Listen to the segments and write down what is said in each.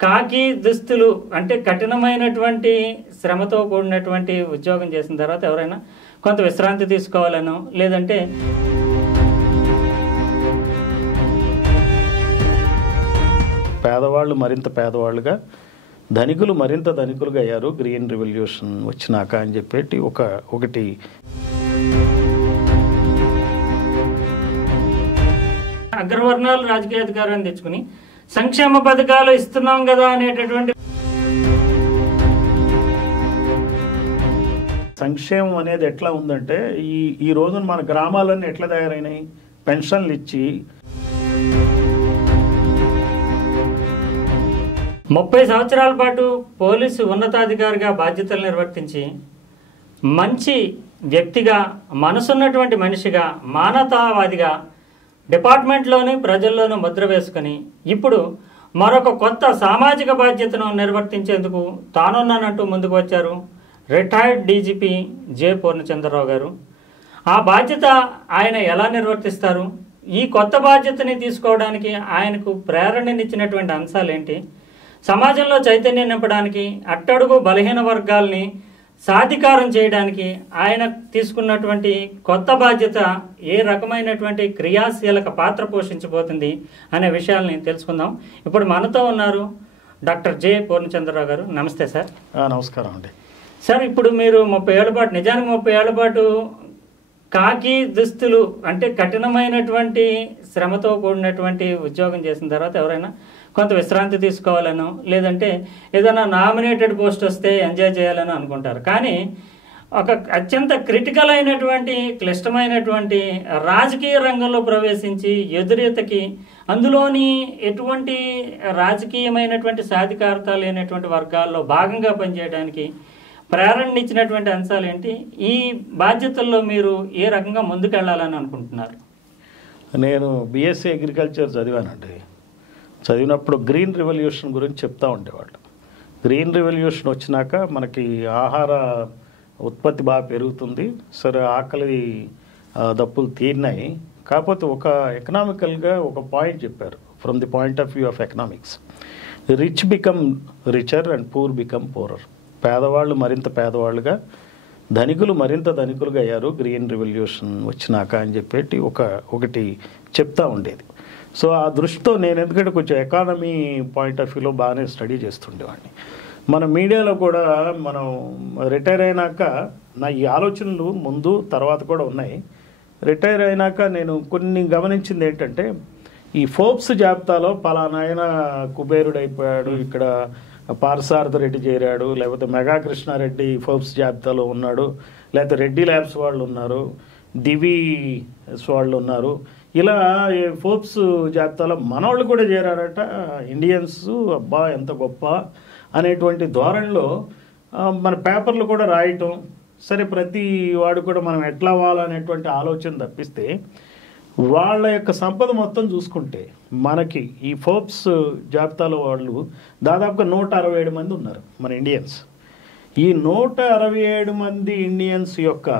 కాకి దుస్తులు అంటే కఠినమైనటువంటి శ్రమతో కూడినటువంటి ఉద్యోగం చేసిన తర్వాత ఎవరైనా కొంత విశ్రాంతి తీసుకోవాలనో లేదంటే పేదవాళ్ళు మరింత పేదవాళ్ళుగా, ధనికులు మరింత ధనికులుగా అయ్యారు గ్రీన్ రెవల్యూషన్ వచ్చినాక అని చెప్పేటి ఒకటి అగ్రవర్ణాలు రాజకీయ అధికారాన్ని తెచ్చుకుని సంక్షేమ పథకాలు ఇస్తున్నాం కదా అనేటటువంటి సంక్షేమం అనేది ఎట్లా ఉందంటే ఈ రోజున మన గ్రామాలన్నీ ఎట్లా తయారైనాయి, పెన్షన్లు ఇచ్చి 30 సంవత్సరాల పాటు పోలీసు ఉన్నతాధికారిగా బాధ్యతలు నిర్వర్తించి మంచి వ్యక్తిగా, మనసున్నటువంటి మనిషిగా, మానవతావాదిగా డిపార్ట్మెంట్లోని ప్రజల్లోనూ ముద్ర వేసుకుని ఇప్పుడు మరొక కొత్త సామాజిక బాధ్యతను నిర్వర్తించేందుకు తానున్నానంటూ ముందుకు వచ్చారు రిటైర్డ్ డీజీపీ జె పూర్ణచంద్రరావు గారు. ఆ బాధ్యత ఆయన ఎలా నిర్వర్తిస్తారు, ఈ కొత్త బాధ్యతని తీసుకోవడానికి ఆయనకు ప్రేరణనిచ్చినటువంటి అంశాలు ఏంటి, సమాజంలో చైతన్యం నింపడానికి, అట్టడుగు బలహీన వర్గాల్ని సాధికారం చేయడానికి ఆయన తీసుకున్నటువంటి కొత్త బాధ్యత ఏ రకమైనటువంటి క్రియాశీలక పాత్ర పోషించబోతుంది అనే విషయాల్ని తెలుసుకుందాం. ఇప్పుడు మనతో ఉన్నారు డాక్టర్ జె పూర్ణచంద్రరావు గారు. నమస్తే సార్. నమస్కారం అండి. సార్, ఇప్పుడు మీరు 30 ఏళ్ల పాటు, నిజానికి 30 ఏళ్ల పాటు కాకి దుస్తులు అంటే కఠినమైనటువంటి శ్రమతో కూడినటువంటి ఉద్యోగం చేసిన తర్వాత ఎవరైనా కొంత విశ్రాంతి తీసుకోవాలనో లేదంటే ఏదైనా నామినేటెడ్ పోస్ట్ వస్తే ఎంజాయ్ చేయాలని అనుకుంటారు. కానీ ఒక అత్యంత క్రిటికల్ అయినటువంటి క్లిష్టమైనటువంటి రాజకీయ రంగంలో ప్రవేశించి ఎదురీతకి, అందులోని ఎటువంటి రాజకీయమైనటువంటి సాధికారత లేనటువంటి వర్గాల్లో భాగంగా పనిచేయడానికి ప్రేరణనిచ్చినటువంటి అంశాలు ఏంటి, ఈ బాధ్యతల్లో మీరు ఏ రకంగా ముందుకెళ్లాలని అనుకుంటున్నారు? నేను బిఎస్సీ అగ్రికల్చర్ చదివానండి. చదివినప్పుడు గ్రీన్ రెవల్యూషన్ గురించి చెప్తూ ఉండేవాళ్ళు. గ్రీన్ రెవల్యూషన్ వచ్చినాక మనకి ఆహార ఉత్పత్తి బాగా పెరుగుతుంది, సరే ఆకలి దప్పులు తీరినాయి. కాకపోతే ఒక ఎకనామికల్గా ఒక పాయింట్ చెప్పారు, from the point of view of economics. Rich become richer and poor become poorer. పేదవాళ్ళు మరింత పేదవాళ్ళుగా, ధనికులు మరింత ధనికులుగా అయ్యారు గ్రీన్ రెవల్యూషన్ వచ్చినాక అని చెప్పేటి ఒకటి చెప్తూ ఉండేది. సో ఆ దృష్టితో నేను ఎందుకంటే కొంచెం ఎకానమీ పాయింట్ ఆఫ్ వ్యూలో బాగానే స్టడీ చేస్తుండేవాడిని. మన మీడియాలో కూడా మనం రిటైర్ అయినాక నా ఈ ఆలోచనలు ముందు తర్వాత కూడా ఉన్నాయి. రిటైర్ అయినాక నేను కొన్ని గమనించింది ఏంటంటే, ఈ ఫోర్బ్స్ జాబితాలో పలానా ఆయన కుబేరుడు అయిపోయాడు, ఇక్కడ పార్సారథి రెడ్డి చేరాడు, లేకపోతే మెగా కృష్ణారెడ్డి ఫోర్బ్స్ జాబితాలో ఉన్నాడు, లేకపోతే రెడ్డి ల్యాబ్స్ వాళ్ళు ఉన్నారు, దివీస్ వాళ్ళు ఉన్నారు, ఇలా ఫోర్బ్స్ జాబితాలో మనవాళ్ళు కూడా చేరారట ఇండియన్స్, అబ్బా ఎంత గొప్ప అనేటువంటి ధోరణిలో మన పేపర్లు కూడా రాయటం. సరే, ప్రతి వాడు కూడా మనం ఎట్లా అవ్వాలనేటువంటి ఆలోచన తప్పిస్తే వాళ్ళ యొక్క సంపద మొత్తం చూసుకుంటే మనకి ఈ ఫోర్బ్స్ జాబితాలో వాళ్ళు దాదాపుగా 167 మంది ఉన్నారు మన ఇండియన్స్. ఈ 167 మంది ఇండియన్స్ యొక్క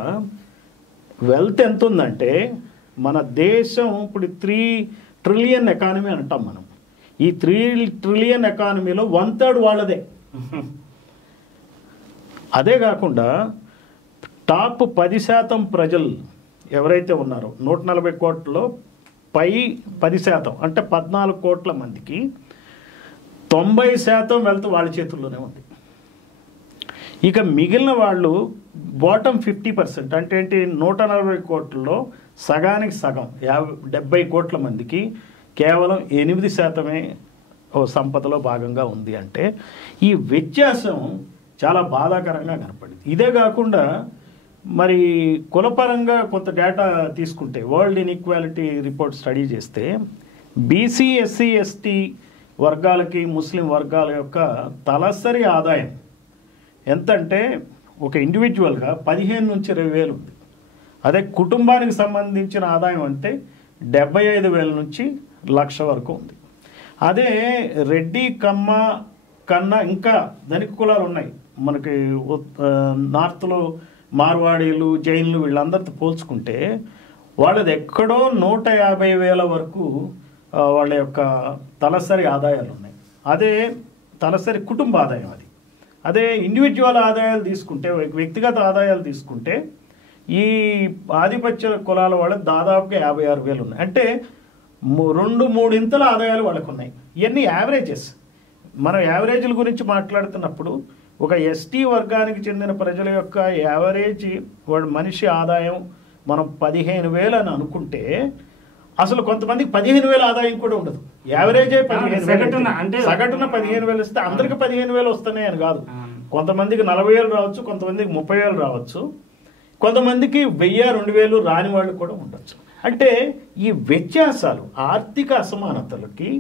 వెల్త్ ఎంత ఉందంటే, మన దేశం ఇప్పుడు 3 ట్రిలియన్ ఎకానమీ అంటాం మనం. ఈ 3 ట్రిలియన్ ఎకానమీలో 1/3 వాళ్ళదే. అదే కాకుండా టాప్ 10% ప్రజలు ఎవరైతే ఉన్నారో 140 కోట్లలో పై 10% అంటే 14 కోట్ల మందికి 90% వెల్త్ వాళ్ళ చేతుల్లోనే ఉంది. ఇక మిగిలిన వాళ్ళు బాటమ్ 50% అంటే ఏంటి, 140 కోట్లలో సగానికి సగం 70 కోట్ల మందికి కేవలం 8% సంపదలో భాగంగా ఉంది. అంటే ఈ వ్యత్యాసం చాలా బాధాకరంగా కనపడింది. ఇదే కాకుండా మరి కులపరంగా కొంత డేటా తీసుకుంటే, వరల్డ్ ఇన్ఈక్వాలిటీ రిపోర్ట్ స్టడీ చేస్తే బీసీ, ఎస్సీ, ఎస్టీ వర్గాలకి, ముస్లిం వర్గాల యొక్క తలసరి ఆదాయం ఎంతంటే ఒక ఇండివిజువల్గా 15 నుంచి 20 వేలు ఉంది. అదే కుటుంబానికి సంబంధించిన ఆదాయం అంటే 75,000 నుంచి 1,00,000 వరకు ఉంది. అదే రెడ్డి, కమ్మ కన్నా ఇంకా ధనిక కులాలు ఉన్నాయి మనకి నార్త్లో, మార్వాడీలు, జైన్లు వీళ్ళందరితో పోల్చుకుంటే వాళ్ళది ఎక్కడో 150,000 వరకు వాళ్ళ యొక్క తలసరి ఆదాయాలు ఉన్నాయి. అదే తలసరి కుటుంబ ఆదాయం అది. అదే ఇండివిజువల్ ఆదాయాలు తీసుకుంటే, వ్యక్తిగత ఆదాయాలు తీసుకుంటే ఈ ఆధిపత్య కులాల వాళ్ళకి దాదాపుగా 56,000 ఉన్నాయి. అంటే 2-3 ఇంతల ఆదాయాలు వాళ్ళకు ఉన్నాయి. ఇవన్నీ యావరేజెస్. మనం యావరేజ్ల గురించి మాట్లాడుతున్నప్పుడు ఒక ఎస్టీ వర్గానికి చెందిన ప్రజల యొక్క యావరేజ్ వాడు మనిషి ఆదాయం మనం 15,000 అని అనుకుంటే అసలు కొంతమందికి 15,000 ఆదాయం కూడా ఉండదు. యావరేజే 15,000, సగటున 15,000 ఇస్తే అందరికి 15,000 వస్తున్నాయి అని కాదు. కొంతమందికి 40,000 రావచ్చు, కొంతమందికి 30,000 రావచ్చు, కొంతమందికి 1,000-2,000 రాని వాళ్ళు కూడా ఉండొచ్చు. అంటే ఈ వ్యత్యాసాలు ఆర్థిక అసమానతలకి,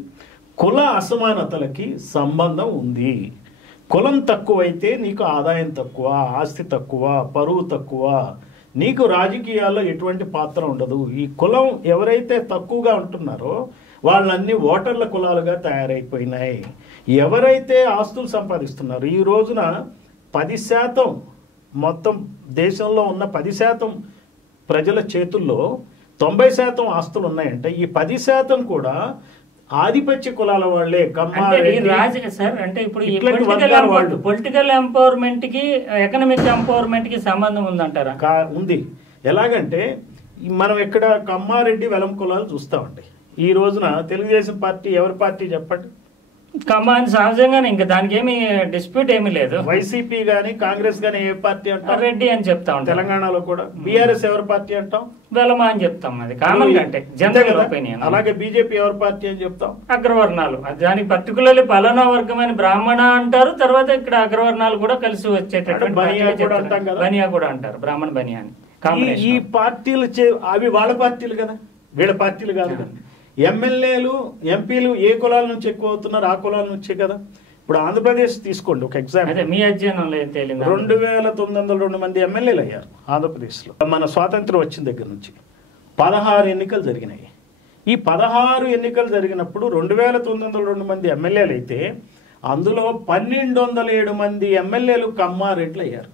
కుల అసమానతలకి సంబంధం ఉంది. కులం తక్కువైతే నీకు ఆదాయం తక్కువ, ఆస్తి తక్కువ, పరువు తక్కువ, నీకు రాజకీయాల్లో ఎటువంటి పాత్ర ఉండదు. ఈ కులం ఎవరైతే తక్కువగా ఉంటున్నారో వాళ్ళన్నీ ఓటర్ల కులాలుగా తయారైపోయినాయి. ఎవరైతే ఆస్తులు సంపాదిస్తున్నారు, ఈ రోజున 10% మొత్తం దేశంలో ఉన్న 10% ప్రజల చేతుల్లో 90% ఆస్తులు ఉన్నాయంటే ఈ 10% కూడా ఆధిపత్య కులాల వాళ్ళే. అంటే ఇప్పుడు పొలిటికల్ ఎంపవర్మెంట్ కి ఎకనామిక్ ఎంపవర్మెంట్ కి సంబంధం ఉందంటారా? ఉంది. ఎలాగంటే మనం ఇక్కడ కమ్మారెడ్డి వెలం కులాలు చూస్తామండి. ఈ రోజున తెలుగుదేశం పార్టీ ఎవరి పార్టీ చెప్పండి? కమ్మాని సహజంగానే, ఇంకా దానికి ఏమి డిస్ప్యూట్ ఏమీ లేదు. వైసీపీ గానీ కాంగ్రెస్ గానీ ఏ పార్టీ అంటాం? రెడ్డి అని చెప్తా ఉంటాం. తెలంగాణలో కూడా బీఆర్ఎస్ ఎవరి పార్టీ అంటాం? వెలమా అని చెప్తాం. అది కామన్ అంటే జనరల్ ఒపీనియన్. అలాగే బీజేపీ ఎవరి పార్టీ అని చెప్తాం? అగ్రవర్ణాలు. దానికి పర్టికులర్లీ పలానా వర్గమైన బ్రాహ్మణ అంటారు. తర్వాత ఇక్కడ అగ్రవర్ణాలు కూడా కలిసి వచ్చేటటువంటి బనియా కూడా అంటారు. బ్రాహ్మణ బనియా అని. ఈ పార్టీలు అవి వాళ్ళ పార్టీలు కదా, వీళ్ళ పార్టీలు కాదు కదా. ఎమ్మెల్యేలు ఎంపీలు ఏ కులాల నుంచి ఎక్కువ అవుతున్నారు? ఆ కులాల నుంచే కదా. ఇప్పుడు ఆంధ్రప్రదేశ్ తీసుకోండి ఒక ఎగ్జాంపుల్. మీ అధ్యయనంలో 2,902 మంది ఎమ్మెల్యేలు అయ్యారు ఆంధ్రప్రదేశ్లో. మన స్వాతంత్రం వచ్చిన దగ్గర నుంచి 16 ఎన్నికలు జరిగినాయి. ఈ 16 ఎన్నికలు జరిగినప్పుడు 2,902 మంది ఎమ్మెల్యేలు అయితే అందులో 1,207 మంది ఎమ్మెల్యేలు కమ్మారెడ్లు అయ్యారు.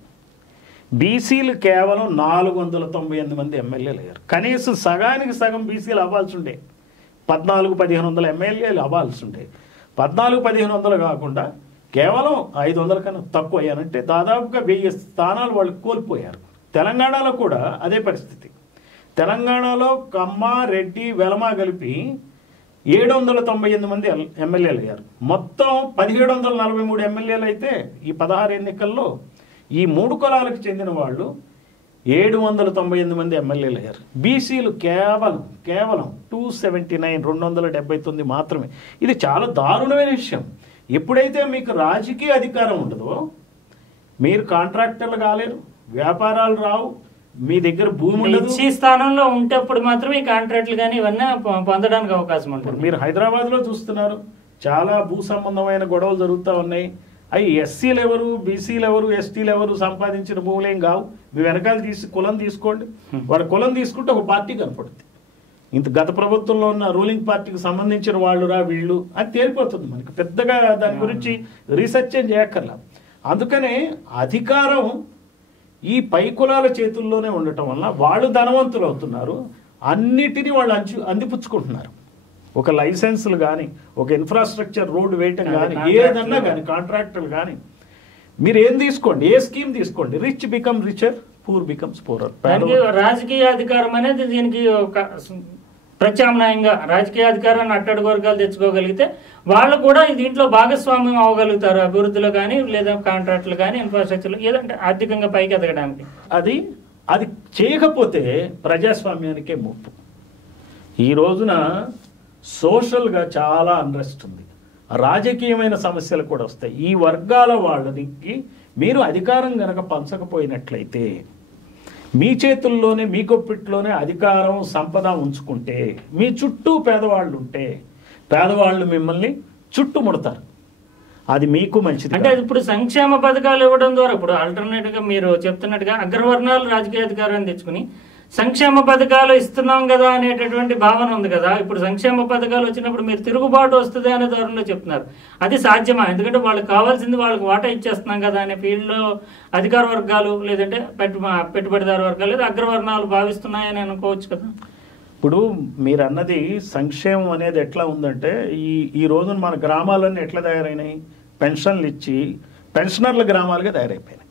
బీసీలు కేవలం 498 మంది ఎమ్మెల్యేలు అయ్యారు. కనీసం సగానికి సగం బీసీలు అవ్వాల్సి ఉండే. 1,400-1,500 ఎమ్మెల్యేలు అవ్వాల్సి ఉండే. 1,400-1,500 కాకుండా కేవలం 500 కన్నా తక్కువ అయ్యారంటే దాదాపుగా 1000 స్థానాలు వాళ్ళు కోల్పోయారు. తెలంగాణలో కూడా అదే పరిస్థితి. తెలంగాణలో కమ్మ, రెడ్డి, వెలమ కలిపి 798 మంది ఎమ్మెల్యేలు అయ్యారు. మొత్తం 1,743 ఎమ్మెల్యేలు అయితే ఈ 16 ఎన్నికల్లో ఈ 3 కులాలకు చెందిన వాళ్ళు 798 మంది ఎమ్మెల్యేలు అయ్యారు. బీసీలు కేవలం 279 మాత్రమే. ఇది చాలా దారుణమైన విషయం. ఎప్పుడైతే మీకు రాజకీయ అధికారం ఉండదో, మీరు కాంట్రాక్టర్లు కాలేరు, వ్యాపారాలు రావు, మీ దగ్గర భూమి ఉండదు. ఈ స్థానంలో ఉంటేప్పుడు మాత్రమే ఈ కాంట్రాక్టులు కానీ ఇవన్నీ పొందడానికి అవకాశం ఉంటుంది. మీరు హైదరాబాద్లో చూస్తున్నారు, చాలా భూ సంబంధమైన గొడవలు జరుగుతూ ఉన్నాయి. అవి ఎస్సీలు ఎవరు, బీసీలు ఎవరు, ఎస్టీలు ఎవరు సంపాదించిన భూములేం కావు. మీ వెనకాల కులం తీసుకోండి. వాడు కులం తీసుకుంటే ఒక పార్టీ కనపడుతుంది. ఇంత గత ప్రభుత్వంలో ఉన్న రూలింగ్ పార్టీకి సంబంధించిన వాళ్ళురా వీళ్ళు అని తేలిపోతుంది. మనకి పెద్దగా దాని గురించి రీసెర్చ్ ఏం చేయక్కర్లా. అందుకనే అధికారం ఈ పై కులాల చేతుల్లోనే ఉండటం వల్ల వాళ్ళు ధనవంతులు అవుతున్నారు. అన్నిటినీ వాళ్ళు అందిపుచ్చుకుంటున్నారు. ఒక లైసెన్సులు కానీ, ఒక ఇన్ఫ్రాస్ట్రక్చర్ రోడ్డు వేయటం కానీ, ఏదన్నా కానీ, కాంట్రాక్టర్లు కానీ, మీరు ఏం తీసుకోండి, ఏ స్కీమ్ తీసుకోండి, rich become richer, poor becomes poorer. రాజకీయ అధికారం అనేది దీనికి ఒక ప్రత్యామ్నాయంగా రాజకీయ అధికారాన్ని అట్టడుగు వర్గాలు తెచ్చుకోగలిగితే వాళ్ళు కూడా దీంట్లో భాగస్వామ్యం అవ్వగలుగుతారు. అభివృద్ధిలో కానీ, లేదా కాంట్రాక్టులు కానీ, ఇన్ఫ్రాస్ట్రక్చర్లు, ఏదంటే ఆర్థికంగా పైకి ఎదగడానికి. అది చేయకపోతే ప్రజాస్వామ్యానికే ముప్పు. ఈ రోజున సోషల్గా చాలా అన్రెస్ట్ ఉంది, రాజకీయమైన సమస్యలు కూడా వస్తాయి. ఈ వర్గాల వాళ్ళకి మీరు అధికారం గనక పంచకపోయినట్లయితే, మీ చేతుల్లోనే, మీ కొప్పిట్లోనే అధికారం, సంపద ఉంచుకుంటే, మీ చుట్టూ పేదవాళ్ళు ఉంటే పేదవాళ్ళు మిమ్మల్ని చుట్టుముడతారు. అది మీకు మంచిది. అంటే ఇప్పుడు సంక్షేమ పథకాలు ఇవ్వడం ద్వారా, ఇప్పుడు ఆల్టర్నేటివ్గా మీరు చెప్తున్నట్టుగా అగ్రవర్ణాలు రాజకీయ అధికారాన్ని తెచ్చుకుని సంక్షేమ పథకాలు ఇస్తున్నాం కదా అనేటటువంటి భావన ఉంది కదా. ఇప్పుడు సంక్షేమ పథకాలు వచ్చినప్పుడు మీరు తిరుగుబాటు వస్తుంది అనే ధోరణిలో చెప్తున్నారు. అది సాధ్యమా? ఎందుకంటే వాళ్ళకి కావాల్సింది వాళ్ళకి వాటా ఇచ్చేస్తున్నాం కదా అనే ఫీల్డ్లో అధికార వర్గాలు, లేదంటే పెట్టుబడిదారు వర్గాలు, లేదా అగ్రవర్ణాలు భావిస్తున్నాయని అనుకోవచ్చు కదా. ఇప్పుడు మీరు అన్నది సంక్షేమం అనేది ఎట్లా ఉందంటే, ఈ రోజున మన గ్రామాలన్నీ ఎట్లా తయారైనాయి? పెన్షన్లు ఇచ్చి పెన్షనర్ల గ్రామాలుగా తయారైపోయినాయి.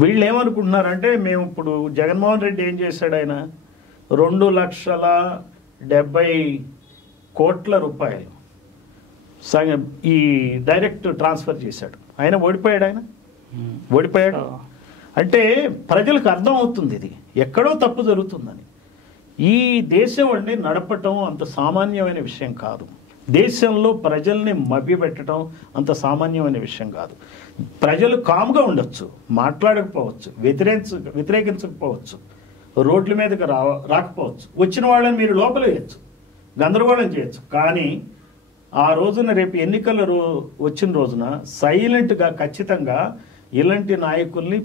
వీళ్ళు ఏమనుకుంటున్నారంటే మేము ఇప్పుడు జగన్మోహన్ రెడ్డి ఏం చేశాడు, ఆయన 2,70,00,00,000 రూపాయలు ఈ డైరెక్ట్ ట్రాన్స్ఫర్ చేశాడు. ఆయన ఓడిపోయాడు. అంటే ప్రజలకు అర్థం అవుతుంది ఇది ఎక్కడో తప్పు జరుగుతుందని. ఈ దేశం అంటే నడపటం అంత సామాన్యమైన విషయం కాదు. దేశంలో ప్రజల్ని మభ్యపెట్టడం అంత సామాన్యమైన విషయం కాదు. ప్రజలు కామ్గా ఉండొచ్చు, మాట్లాడకపోవచ్చు, వ్యతిరేకించకపోవచ్చు, రోడ్ల మీదకి రాకపోవచ్చు, వచ్చిన వాళ్ళని మీరు లోపల వేయచ్చు, గందరగోళం చేయొచ్చు. కానీ ఆ రోజున రేపు ఎన్నికల వచ్చిన రోజున సైలెంట్గా ఖచ్చితంగా ఇలాంటి నాయకుల్ని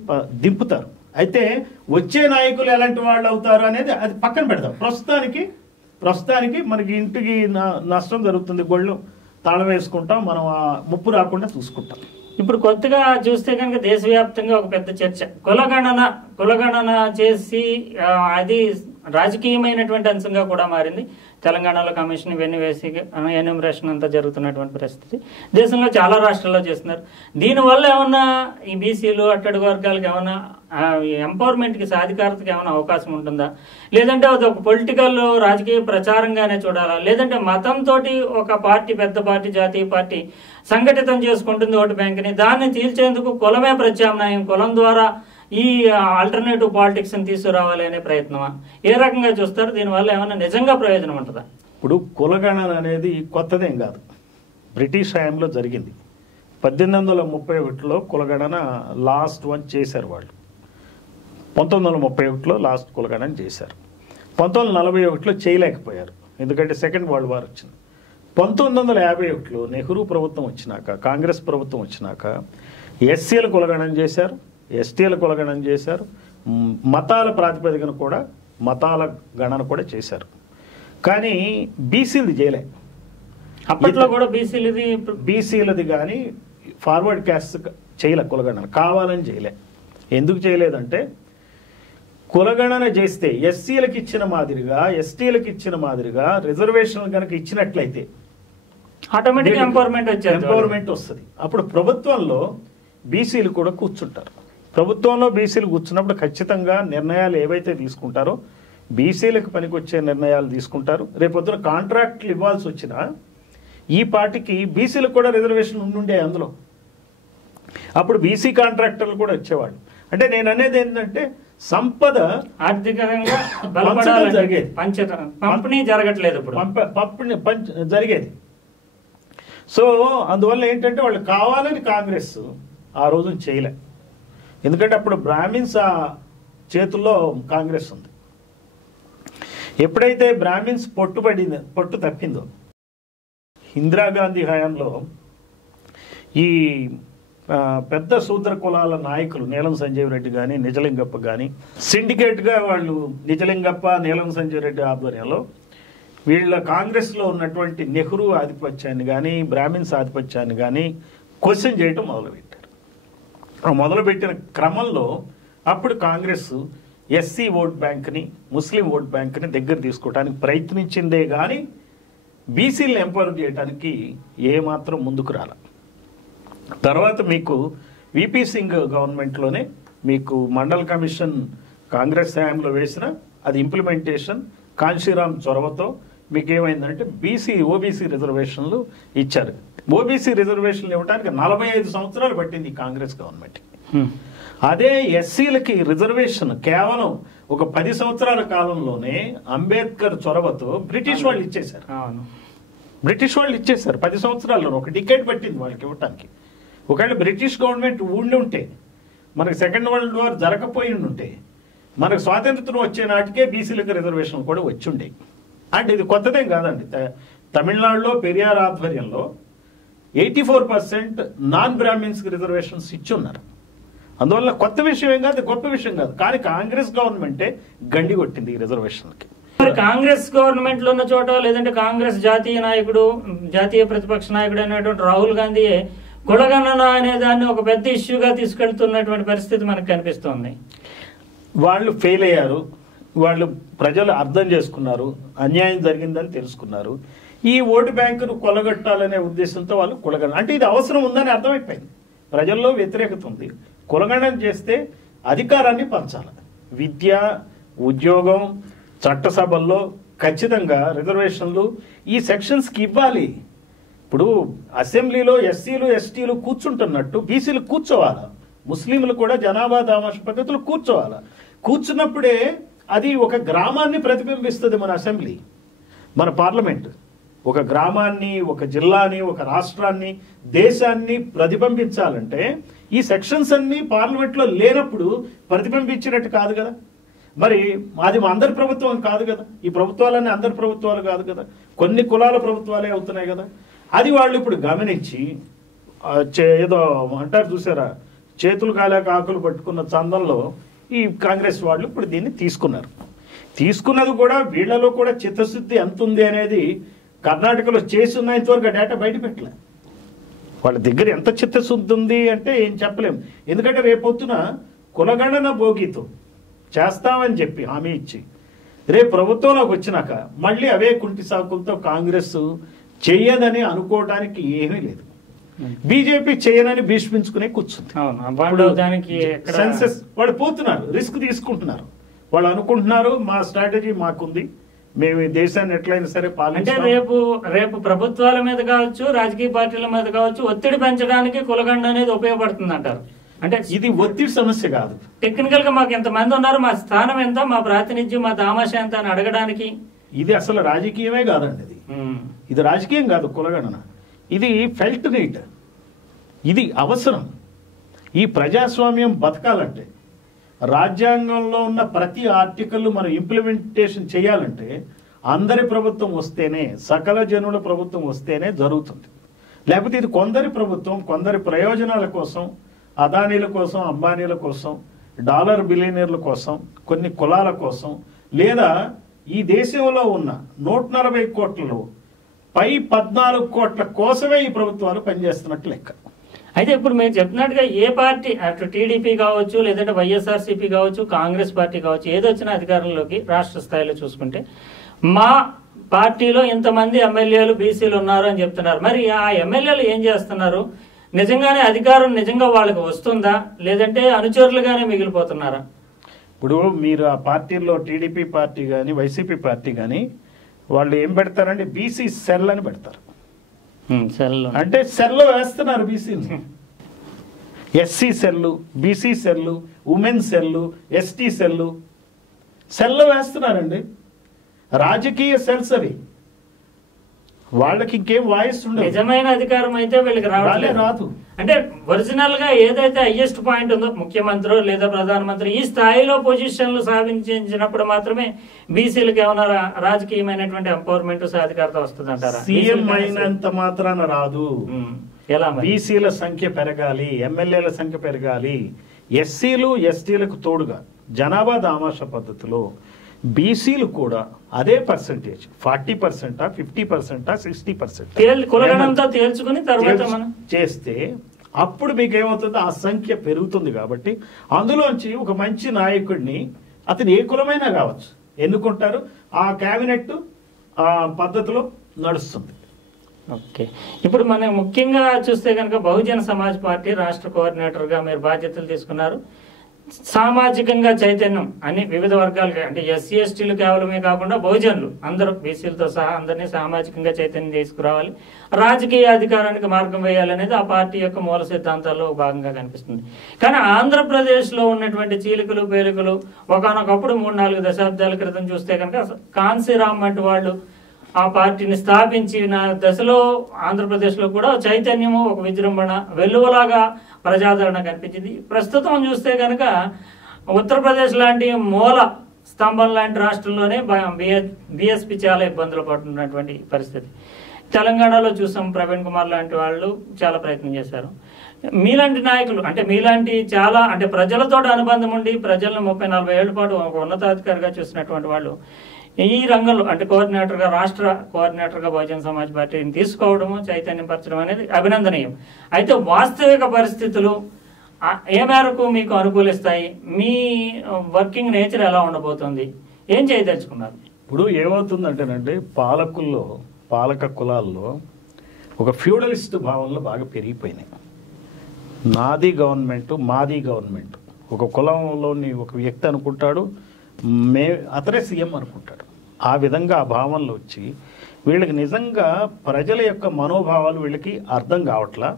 దింపుతారు. అయితే వచ్చే నాయకులు ఎలాంటి వాళ్ళు అవుతారు అనేది అది పక్కన పెడతాం. ప్రస్తుతానికి మనకి ఇంటికి నష్టం జరుగుతుంది, గొళ్ళు తాళం వేసుకుంటాం, మనం ఆ ముప్పు రాకుండా చూసుకుంటాం. ఇప్పుడు కొత్తగా చూస్తే కనుక దేశవ్యాప్తంగా ఒక పెద్ద చర్చ, కులగణన చేసి అది రాజకీయమైనటువంటి అంశంగా కూడా మారింది. తెలంగాణలో కమిషన్ ఇవన్నీ వేసి ఎన్యూమరేషన్ అంతా జరుగుతున్నటువంటి పరిస్థితి దేశంలో చాలా రాష్ట్రాల్లో చేస్తున్నారు. దీనివల్ల ఏమన్నా ఈ బీసీలు అట్టడుగు వర్గాలకు ఏమన్నా ఎంపవర్మెంట్కి సాధికారతకి ఏమైనా అవకాశం ఉంటుందా, లేదంటే అది ఒక పొలిటికల్ రాజకీయ ప్రచారంగానే చూడాలా, లేదంటే మతంతో ఒక పార్టీ పెద్ద పార్టీ జాతీయ పార్టీ సంఘటితం చేసుకుంటుంది ఓటు బ్యాంక్ని, దాన్ని తీల్చేందుకు కులమే ప్రత్యామ్నాయం, కులం ద్వారా ఈ ఆల్టర్నేటివ్ పాలిటిక్స్ ని తీసుకురావాలి అనే ప్రయత్నమా, ఏ రకంగా చూస్తారు? దీనివల్ల ఏమైనా నిజంగా ప్రయోజనం ఉంటుందా? ఇప్పుడు కులగణన అనేది కొత్తదేం కాదు, బ్రిటిష్ హయాంలో జరిగింది. 1831లో కులగణన లాస్ట్ వన్ చేశారు వాళ్ళు. 1931లో లాస్ట్ కులగణన చేశారు. 1941లో చేయలేకపోయారు, ఎందుకంటే సెకండ్ వరల్డ్ వార్ వచ్చింది. 1951లో నెహ్రూ ప్రభుత్వం వచ్చినాక, కాంగ్రెస్ ప్రభుత్వం వచ్చినాక ఎస్సీల కులగణన చేశారు, ఎస్టీల కులగణన చేశారు, మతాల ప్రాతిపదికన కూడా మతాల గణన కూడా చేశారు. కానీ బీసీలది చేయలే. అప్పట్లో కూడా బీసీలది కానీ ఫార్వర్డ్ క్యాస్ట్ చేయలే, కులగణన కావాలని చేయలే. ఎందుకు చేయలేదంటే కులగణన చేస్తే ఎస్సీలకు ఇచ్చిన మాదిరిగా ఎస్టీలకు ఇచ్చిన మాదిరిగా రిజర్వేషన్లు కనుక ఇచ్చినట్లయితే ఆటోమేటిక్ ఎంపవర్మెంట్ వస్తుంది. అప్పుడు ప్రభుత్వంలో బీసీలు కూడా కూర్చుంటారు. ప్రభుత్వంలో బీసీలు కూర్చున్నప్పుడు ఖచ్చితంగా నిర్ణయాలు ఏవైతే తీసుకుంటారో బీసీలకు పనికొచ్చే నిర్ణయాలు తీసుకుంటారు. రేపొద్దున కాంట్రాక్ట్లు ఇవ్వాల్సి వచ్చినా ఈ పార్టీకి బీసీలకు కూడా రిజర్వేషన్ ఉండుండే అందులో. అప్పుడు బీసీ కాంట్రాక్టర్లు కూడా వచ్చేవాళ్ళు. అంటే నేను అనేది ఏంటంటే సంపద ఆర్థికంగా జరిగేది, పంపిణీ జరగట్లేదు, పంపిణీ జరిగేది. సో అందువల్ల ఏంటంటే వాళ్ళు కావాలని కాంగ్రెస్ ఆ రోజున చేయలే. ఎందుకంటే అప్పుడు బ్రాహ్మిన్స్ చేతుల్లో కాంగ్రెస్ ఉంది. ఎప్పుడైతే బ్రాహ్మిన్స్ పట్టు తప్పిందో, ఇందిరాగాంధీ హయాంలో ఈ పెద్ద శూద్ర కులాల నాయకులు నీలం సంజీవ్ రెడ్డి కానీ నిజలింగప్ప కానీ సిండికేట్గా వాళ్ళు నిజలింగప్ప నీలం సంజీవ్ రెడ్డి ఆధ్వర్యంలో వీళ్ళ కాంగ్రెస్లో ఉన్నటువంటి నెహ్రూ ఆధిపత్యాన్ని కానీ బ్రాహ్మిన్స్ ఆధిపత్యాన్ని కానీ క్వశ్చన్ చేయటం మొదలుపెట్టారు. మొదలుపెట్టిన క్రమంలో అప్పుడు కాంగ్రెస్ ఎస్సీ ఓట్ బ్యాంక్ని ముస్లిం ఓట్ బ్యాంక్ని దగ్గర తీసుకోవడానికి ప్రయత్నించిందే కానీ బీసీలను ఎంపవర్ చేయడానికి ఏమాత్రం ముందుకు రాల. తర్వాత మీకు విపి సింగ్ గవర్నమెంట్లోనే మీకు మండల్ కమిషన్ కాంగ్రెస్ హయాంలో వేసిన అది ఇంప్లిమెంటేషన్ కాంశీరామ్ చొరవతో మీకు ఏమైందంటే ఓబీసీ రిజర్వేషన్లు ఇచ్చారు. ఓబీసీ రిజర్వేషన్లు ఇవ్వడానికి 45 సంవత్సరాలు పట్టింది కాంగ్రెస్ గవర్నమెంట్. అదే ఎస్సీలకి రిజర్వేషన్ కేవలం ఒక 10 సంవత్సరాల కాలంలోనే అంబేద్కర్ చొరవతో బ్రిటిష్ వాళ్ళు ఇచ్చేశారు. 10 సంవత్సరాల్లో ఒక డికేట్ పట్టింది వాళ్ళకి ఇవ్వటానికి. ఒకవేళ బ్రిటిష్ గవర్నమెంట్ ఉండి ఉంటే, మనకి సెకండ్ వరల్డ్ వార్ జరగపోయి ఉంటే, మనకు స్వాతంత్రం వచ్చే నాటికే బీసీలకు రిజర్వేషన్ కూడా వచ్చి ఉండే. అంటే ఇది కొత్తదేం కాదండి. తమిళనాడులో పెరియార్ ఆధ్వర్యంలో 84% నాన్ బ్రాహ్మిన్స్కి రిజర్వేషన్స్ ఇచ్చి ఉన్నారు. అందువల్ల కొత్త విషయం ఏం కాదు, గొప్ప విషయం కాదు. కానీ కాంగ్రెస్ గవర్నమెంటే గండి కొట్టింది ఈ రిజర్వేషన్కి. కాంగ్రెస్ గవర్నమెంట్ లో ఉన్న చోట, లేదంటే కాంగ్రెస్ జాతీయ ప్రతిపక్ష నాయకుడు అనేటువంటి రాహుల్ గాంధీ కులగణన అనే దాన్ని ఒక పెద్ద ఇష్యూగా తీసుకెళ్తున్నటువంటి పరిస్థితి మనకు కనిపిస్తోంది. వాళ్ళు ఫెయిల్ అయ్యారు, వాళ్ళు ప్రజలు అర్థం చేసుకున్నారు, అన్యాయం జరిగిందని తెలుసుకున్నారు. ఈ ఓటు బ్యాంకును కొలగొట్టాలనే ఉద్దేశంతో వాళ్ళు కులగండ, అంటే ఇది అవసరం ఉందని అర్థమైపోయింది, ప్రజల్లో వ్యతిరేకత ఉంది. కులగండం చేస్తే అధికారాన్ని పంచాలి. విద్య, ఉద్యోగం, చట్టసభల్లో ఖచ్చితంగా రిజర్వేషన్లు ఈ సెక్షన్స్కి ఇవ్వాలి. ఇప్పుడు అసెంబ్లీలో ఎస్సీలు ఎస్టీలు కూర్చుంటున్నట్టు బీసీలు కూర్చోవాలా, ముస్లింలు కూడా జనాభా దామాష పద్ధతులు కూర్చోవాలా. కూర్చున్నప్పుడే అది ఒక గ్రామాన్ని ప్రతిబింబిస్తుంది. మన అసెంబ్లీ, మన పార్లమెంట్ ఒక గ్రామాన్ని, ఒక జిల్లాని, ఒక రాష్ట్రాన్ని, దేశాన్ని ప్రతిబింబించాలంటే ఈ సెక్షన్స్ అన్ని పార్లమెంట్లో లేనప్పుడు ప్రతిబింబించినట్టు కాదు కదా. మరి అది అందరి ప్రభుత్వం కాదు కదా, ఈ ప్రభుత్వాలన్నీ అందరి ప్రభుత్వాలు కాదు కదా, కొన్ని కులాల ప్రభుత్వాలే అవుతున్నాయి కదా. అది వాళ్ళు ఇప్పుడు గమనించి ఏదో అంటారు చూసారా, చేతులు కాలేక ఆకులు పట్టుకున్న చందంలో ఈ కాంగ్రెస్ వాళ్ళు ఇప్పుడు దీన్ని తీసుకున్నది కూడా వీళ్ళలో కూడా చిత్తశుద్ధి ఎంత ఉంది అనేది కర్ణాటకలో చేసి ఉన్నంతవరకు ఆ డేటా బయట పెట్టలే. వాళ్ళ దగ్గర ఎంత చిత్తశుద్ధి ఉంది అంటే ఏం చెప్పలేము. ఎందుకంటే రేపొద్దున కులగణన భోగితో చేస్తామని చెప్పి హామీ ఇచ్చి రేపు ప్రభుత్వంలోకి వచ్చినాక మళ్ళీ అవే కుంటి సాకులతో కాంగ్రెస్ చెయ్యదని అనుకోవడానికి ఏమీ లేదు. బీజేపీ చేయనని భీష్మించుకునే కూర్చుంది. సెన్సెస్ వాళ్ళు పోతున్నారు, రిస్క్ తీసుకుంటున్నారు. వాళ్ళు అనుకుంటున్నారు మా స్ట్రాటజీ మాకుంది, మేము ఈ దేశాన్ని ఎట్లయినా సరే అంటే రేపు ప్రభుత్వాల మీద కావచ్చు, రాజకీయ పార్టీల మీద కావచ్చు, ఒత్తిడి పెంచడానికి కులగండ అనేది ఉపయోగపడుతుంది అంటారు. అంటే ఇది ఒత్తిడి సమస్య కాదు. టెక్నికల్ గా మాకు ఎంతమంది ఉన్నారు, మా స్థానం ఎంత, మా ప్రాతినిధ్యం, మా తామాషా ఎంత అని అడగడానికి ఇది అసలు రాజకీయమే కాదండి. ఇది రాజకీయం కాదు కులగణన, ఇది ఫెల్ట్ నీడ్, ఇది అవసరం. ఈ ప్రజాస్వామ్యం బతకాలంటే, రాజ్యాంగంలో ఉన్న ప్రతి ఆర్టికల్ మనం ఇంప్లిమెంటేషన్ చేయాలంటే అందరి ప్రభుత్వం వస్తేనే, సకల జనుల ప్రభుత్వం వస్తేనే జరుగుతుంది. లేకపోతే ఇది కొందరి ప్రభుత్వం, కొందరి ప్రయోజనాల కోసం, అదానీల కోసం, అంబానీల కోసం, డాలర్ బిలియనీర్ల కోసం, కొన్ని కులాల కోసం, లేదా ఈ దేశంలో ఉన్న 140 కోట్లలో పై 14 కోట్ల కోసమే ఈ ప్రభుత్వాలు పనిచేస్తున్నట్టు లెక్క. అయితే ఇప్పుడు మీరు చెప్పినట్టుగా ఏ పార్టీ, అటు టీడీపీ కావచ్చు, లేదంటే వైఎస్ఆర్సీపీ కావచ్చు, కాంగ్రెస్ పార్టీ కావచ్చు, ఏదొచ్చినా అధికారంలోకి రాష్ట్ర స్థాయిలో చూసుకుంటే మా పార్టీలో ఇంతమంది ఎమ్మెల్యేలు బీసీలు ఉన్నారు అని చెప్తున్నారు. మరి ఆ ఎమ్మెల్యేలు ఏం చేస్తున్నారు? నిజంగానే అధికారం నిజంగా వాళ్ళకి వస్తుందా, లేదంటే అనుచరులుగానే మిగిలిపోతున్నారా? ఇప్పుడు మీరు ఆ పార్టీల్లో టీడీపీ పార్టీ కానీ వైసీపీ పార్టీ కానీ వాళ్ళు ఏం పెడతారంటే బీసీ సెల్ అని పెడతారు. అంటే సెల్లో వేస్తున్నారు బీసీని. SC cell, BC cell, women cell, ST సెల్లో వేస్తున్నారండి. రాజకీయ సెల్స్ అవి. వాళ్ళకి ఇంకేం వాయిస్ ఉండదు. నిజమైన అధికారం అయితే వీళ్ళకి రాదు. అంటే ఒరిజినల్ గా ఏదైతే హైయెస్ట్ పాయింట్ ఉందో, ముఖ్యమంత్రి లేదా ప్రధానమంత్రి ఈ స్థాయిలో పొజిషన్లు సాధించినప్పుడు మాత్రమే బీసీలకు ఏమైనా రాజకీయమైనటువంటి ఎంపవర్మెంట్, సాధికారత వస్తుంది అంటారా? సీఎం అయినంత మాత్రాన రాదు. ఎలా? బీసీల సంఖ్య పెరగాలి, ఎమ్మెల్యేల సంఖ్య పెరగాలి. ఎస్సీలు ఎస్టీలకు తోడుగా జనాభా దామాషా పద్ధతిలో బీసీలు కూడా అదే పర్సెంటేజ్, 40%, 50%, 60% తేల్చుకుని తర్వాత చేస్తే అప్పుడు మీకు ఏమవుతుంది, ఆ సంఖ్య పెరుగుతుంది. కాబట్టి అందులోంచి ఒక మంచి నాయకుడిని, అతను ఏ కులమైనా కావచ్చు, ఎన్నుకుంటారు. ఆ క్యాబినెట్ ఆ పద్ధతిలో నడుస్తుంది. ఓకే, ఇప్పుడు మనం ముఖ్యంగా చూస్తే కనుక బహుజన సమాజ్ పార్టీ రాష్ట్ర కోఆర్డినేటర్గా మీరు బాధ్యతలు తీసుకున్నారు. సామాజికంగా చైతన్యం అన్ని వివిధ వర్గాలుగా, అంటే ఎస్సీ ఎస్టీలు కేవలమే కాకుండా బహుజనులు అందరూ బీసీలతో సహా అందరినీ సామాజికంగా చైతన్యం తీసుకురావాలి, రాజకీయ అధికారానికి మార్గం వేయాలనేది ఆ పార్టీ యొక్క మూల సిద్ధాంతాల్లో భాగంగా కనిపిస్తుంది. కానీ ఆంధ్రప్రదేశ్లో ఉన్నటువంటి చీలికలు పేలికలు ఒకనొకప్పుడు 3-4 దశాబ్దాల క్రితం చూస్తే కనుక కాన్సీరామ్ వంటి వాళ్ళు ఆ పార్టీని స్థాపించిన దశలో ఆంధ్రప్రదేశ్లో కూడా చైతన్యము, ఒక విజృంభణ, వెల్లువలాగా ప్రజాదరణ కనిపించింది. ప్రస్తుతం చూస్తే కనుక ఉత్తరప్రదేశ్ లాంటి మూల స్తంభం లాంటి రాష్ట్రంలోనే బీఎస్పీ చాలా ఇబ్బందులు పడుతున్నటువంటి పరిస్థితి. తెలంగాణలో చూసాం, ప్రవీణ్ కుమార్ లాంటి వాళ్ళు చాలా ప్రయత్నం చేశారు. మీలాంటి నాయకులు, అంటే మీలాంటి చాలా, అంటే ప్రజలతో అనుబంధం ఉండి ప్రజలను 30-40 ఏళ్ల పాటు ఒక ఉన్నతాధికారిగా చూసినటువంటి వాళ్ళు ఈ రంగంలో, అంటే కోఆర్డినేటర్గా, రాష్ట్ర కోఆర్డినేటర్గా బహుజన సమాజ్ పార్టీని తీసుకోవడము, చైతన్యం పరచడం అనేది అభినందనీయం. అయితే వాస్తవిక పరిస్థితులు ఏ మేరకు మీకు అనుకూలిస్తాయి? మీ వర్కింగ్ నేచర్ ఎలా ఉండబోతుంది? ఏం చేయదలుచుకున్నారు? ఇప్పుడు ఏమవుతుందంటేనండి, పాలక కులాల్లో ఒక ఫ్యూడలిస్ట్ భావనలు బాగా పెరిగిపోయినాయి. నాది గవర్నమెంట్, మాది గవర్నమెంట్. ఒక కులంలోని ఒక వ్యక్తి అనుకుంటాడు, అతనే సీఎం అనుకుంటాడు. ఆ విధంగా ఆ భావనలు వచ్చి వీళ్ళకి నిజంగా ప్రజల యొక్క మనోభావాలు వీళ్ళకి అర్థం కావట్లా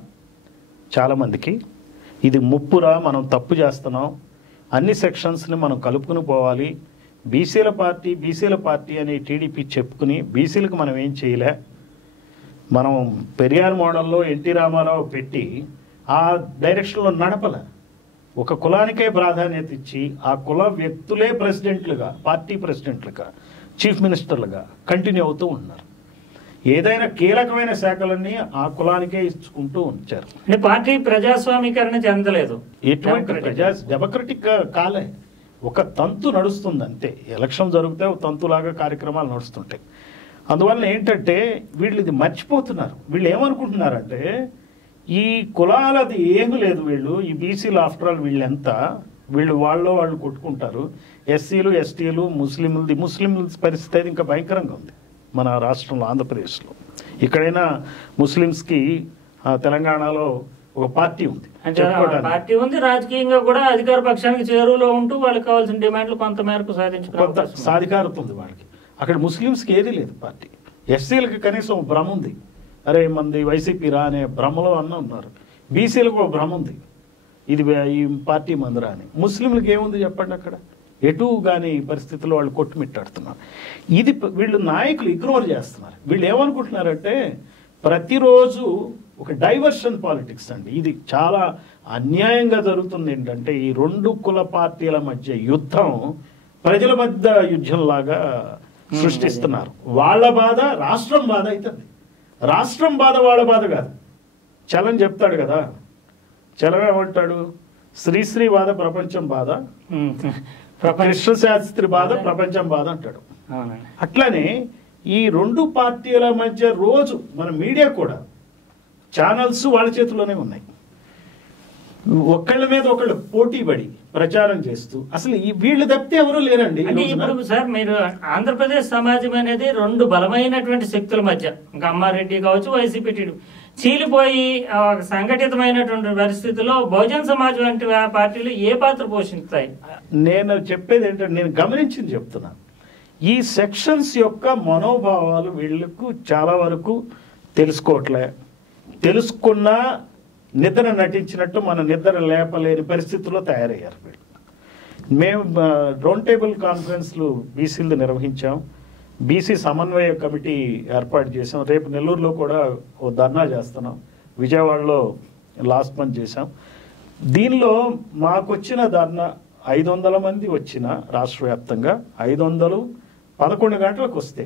చాలామందికి. ఇది ముప్పురా, మనం తప్పు చేస్తున్నాం, అన్ని సెక్షన్స్ని మనం కలుపుకుని పోవాలి, బీసీల పార్టీ అని టీడీపీ చెప్పుకుని బీసీలకు మనం ఏం చేయలే, మనం పెరియార్ మోడల్లో ఎన్టీ రామారావు పెట్టి ఆ డైరెక్షన్లో నడపలే. ఒక కులానికే ప్రాధాన్యత ఇచ్చి ఆ కుల వ్యక్తులే ప్రెసిడెంట్లుగా, పార్టీ ప్రెసిడెంట్లుగా, చీఫ్ మినిస్టర్లుగా కంటిన్యూ అవుతూ ఉన్నారు. ఏదైనా కీలకమైన శాఖలన్నీ ఆ కులానికే ఇచ్చుకుంటూ ఉంచారు. పార్టీ ప్రజాస్వామీకరణ చెందలేదు, ఎటువంటి డెమోక్రటిక్ కాలే. ఒక తంతు నడుస్తుంది అంతే. ఎలక్షన్ జరిగితే ఒక తంతులాగా కార్యక్రమాలు నడుస్తుంటాయి. అందువల్ల ఏంటంటే వీళ్ళు ఇది మర్చిపోతున్నారు. వీళ్ళు ఏమనుకుంటున్నారంటే ఈ కులాలది ఏమీ లేదు, వీళ్ళు ఈ బీసీలు ఆఫ్టర్ ఆల్ వీళ్ళు వాళ్ళు కొట్టుకుంటారు. ఎస్సీలు, ఎస్టీలు, ముస్లింల పరిస్థితి అయితే ఇంకా భయంకరంగా ఉంది మన రాష్ట్రంలో, ఆంధ్రప్రదేశ్లో. ఇక్కడైనా ముస్లిమ్స్కి తెలంగాణలో ఒక పార్టీ ఉంది, రాజకీయంగా కూడా అధికార పక్షానికి చేరువలో ఉంటూ వాళ్ళకి కావాల్సిన డిమాండ్లు కొంత మేరకు సాధికారత ఉంది వాళ్ళకి. అక్కడ ముస్లిమ్స్కి ఏదీ లేదు పార్టీ. ఎస్సీలకి కనీసం భ్రమ ఉంది, అరే మంది వైసీపీ రా అనే భ్రమలో ఉన్నారు. బీసీలకు ఒక భ్రమ ఉంది, ఇది ఈ పార్టీ మందిరా అని. ముస్లింలకు ఏముంది చెప్పండి అక్కడ? ఎటు కానీ పరిస్థితుల్లో వాళ్ళు కొట్టుమిట్టాడుతున్నారు. ఇది వీళ్ళు నాయకులు ఇగ్నోర్ చేస్తున్నారు. వీళ్ళు ఏమనుకుంటున్నారంటే ప్రతిరోజు ఒక డైవర్షన్ పాలిటిక్స్ అండి. ఇది చాలా అన్యాయంగా జరుగుతుంది. ఏంటంటే ఈ రెండు కుల పార్టీల మధ్య యుద్ధం ప్రజల మధ్య యుద్ధంలాగా సృష్టిస్తున్నారు. వాళ్ళ బాధ రాష్ట్రం బాధ అవుతుంది. రాష్ట్రం బాధ వాళ్ళ బాధ కాదు. చలం చెప్తాడు కదా, చలం ఏమంటాడు? శ్రీశ్రీ బాధ ప్రపంచం బాధ, కృష్ణశాస్త్రి బాధ ప్రపంచం బాధ అంటాడు. అట్లానే ఈ రెండు పార్టీల మధ్య రోజు మన మీడియా కూడా ఛానల్స్ వాళ్ళ చేతిలోనే ఉన్నాయి. ఒకళ్ళ మీద ఒకళ్ళు పోటీ పడి ప్రచారం చేస్తూ అసలు ఈ వీళ్ళు తప్పితే ఎవరూ లేరండి. ఇప్పుడు సార్ మీరు ఆంధ్రప్రదేశ్ సమాజం అనేది రెండు బలమైనటువంటి శక్తుల మధ్య, ఇంకా అమ్మారెడ్డి కావచ్చు, వైసీపీ చీలిపోయి సంఘటితమైనటువంటి పరిస్థితుల్లో బహుజన్ సమాజ్ వంటి పార్టీలు ఏ పాత్ర పోషిస్తాయి? నేను చెప్పేది ఏంటంటే నేను గమనించింది చెప్తున్నా. ఈ సెక్షన్స్ యొక్క మనోభావాలు వీళ్ళకు చాలా వరకు తెలుసుకోవట్లే. తెలుసుకున్నా నిద్ర నటించినట్టు మన నిద్ర లేపలేని పరిస్థితుల్లో తయారయ్యారు వీళ్ళు. మేము రౌండ్ టేబుల్ కాన్ఫరెన్స్లు బీసీలు నిర్వహించాం. బీసీ సమన్వయ కమిటీ ఏర్పాటు చేసాం. రేపు నెల్లూరులో కూడా ఓ ధర్నా చేస్తున్నాం. విజయవాడలో లాస్ట్ మంత్ చేసాం. దీనిలో మాకు వచ్చిన ధర్నా 500 మంది వచ్చిన రాష్ట్ర వ్యాప్తంగా 500 11 గంటలకు వస్తే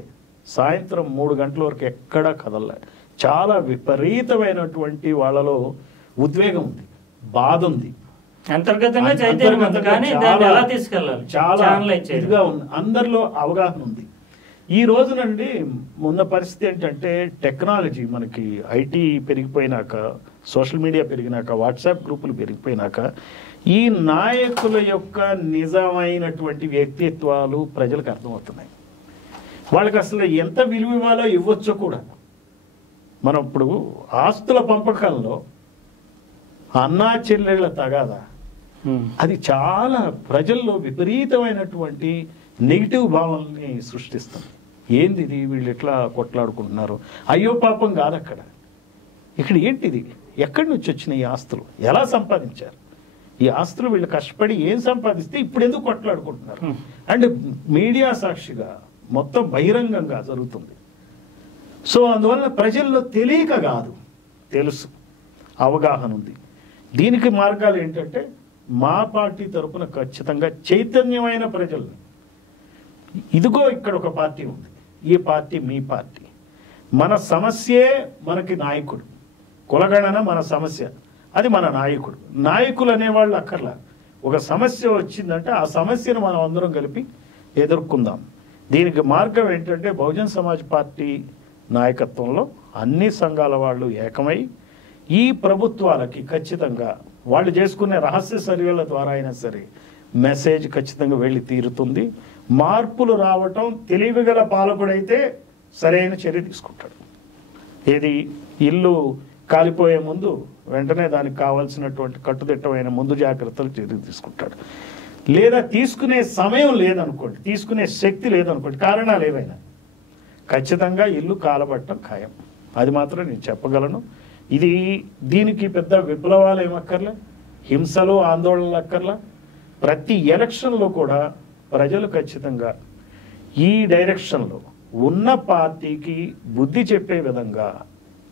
సాయంత్రం 3 గంటల వరకు ఎక్కడా కదలలే. చాలా విపరీతమైన వాళ్ళలో ఉద్వేగం ఉంది, బాధ ఉంది, అంతర్గతంగా చాలా ఇదిగా ఉంది, అందరిలో అవగాహన ఉంది. ఈ రోజునండి ఉన్న పరిస్థితి ఏంటంటే టెక్నాలజీ మనకి ఐటీ పెరిగిపోయినాక, సోషల్ మీడియా పెరిగినాక, వాట్సాప్ గ్రూపులు పెరిగిపోయినాక ఈ నాయకుల యొక్క నిజమైనటువంటి వ్యక్తిత్వాలు ప్రజలకు అర్థమవుతున్నాయి. వాళ్ళకి అసలు ఎంత విలువ ఇవ్వాలో ఇవ్వచ్చో కూడా. మనం ఇప్పుడు ఆస్తుల పంపకాల్లో అన్నా చెల్లెళ్ల తగాదా అది చాలా ప్రజల్లో విపరీతమైనటువంటి నెగిటివ్ భావాలని సృష్టిస్తుంది. ఏంది ఇది, వీళ్ళు ఎట్లా కొట్లాడుకుంటున్నారు? అయ్యో పాపం కాదు అక్కడ. ఇక్కడ ఏంటిది, ఎక్కడి నుంచి వచ్చినాయి ఈ ఆస్తులు, ఎలా సంపాదించారు ఈ ఆస్తులు, వీళ్ళు కష్టపడి ఏం సంపాదిస్తే ఇప్పుడు ఎందుకు కొట్లాడుకుంటున్నారు? అండ్ మీడియా సాక్షిగా మొత్తం బహిరంగంగా జరుగుతుంది. సో అందువల్ల ప్రజల్లో తెలియక కాదు, తెలుసు, అవగాహన ఉంది. దీనికి మార్గాలు ఏంటంటే మా పార్టీ తరఫున ఖచ్చితంగా చైతన్యమైన ప్రజల్ని, ఇదిగో ఇక్కడ ఒక పార్టీ ఉంది, ఈ పార్టీ మీ పార్టీ, మన సమస్యే మనకి నాయకుడు, కులగణన మన సమస్య, అది మన నాయకుడు. నాయకులు అనేవాళ్ళు అక్కర్లా. ఒక సమస్య వచ్చిందంటే ఆ సమస్యను మనం అందరం కలిపి ఎదుర్కొందాం. దీనికి మార్గం ఏంటంటే బహుజన్ సమాజ్ పార్టీ నాయకత్వంలో అన్ని సంఘాల వాళ్ళు ఏకమై ఈ ప్రభుత్వాలకి ఖచ్చితంగా వాళ్ళు చేసుకునే రహస్య సర్వేల ద్వారా అయినా సరే మెసేజ్ ఖచ్చితంగా వెళ్ళి తీరుతుంది. మార్పులు రావటం తెలివిగల పాలకుడైతే సరైన చర్య తీసుకుంటాడు. ఏది ఇల్లు కాలిపోయే ముందు వెంటనే దానికి కావాల్సినటువంటి కట్టుదిట్టమైన ముందు జాగ్రత్తలు చర్య తీసుకుంటాడు. లేదా తీసుకునే సమయం లేదనుకోండి, తీసుకునే శక్తి లేదనుకోండి, కారణాలు ఏవైనా ఖచ్చితంగా ఇల్లు కాలబట్టం ఖాయం. అది మాత్రం నేను చెప్పగలను. ఇది దీనికి పెద్ద విప్లవాలు ఏమక్కర్లే, హింసలు ఆందోళనలు అక్కర్లా. ప్రతి ఎలక్షన్లో కూడా ప్రజలు ఖచ్చితంగా ఈ డైరెక్షన్లో ఉన్న పార్టీకి బుద్ధి చెప్పే విధంగా,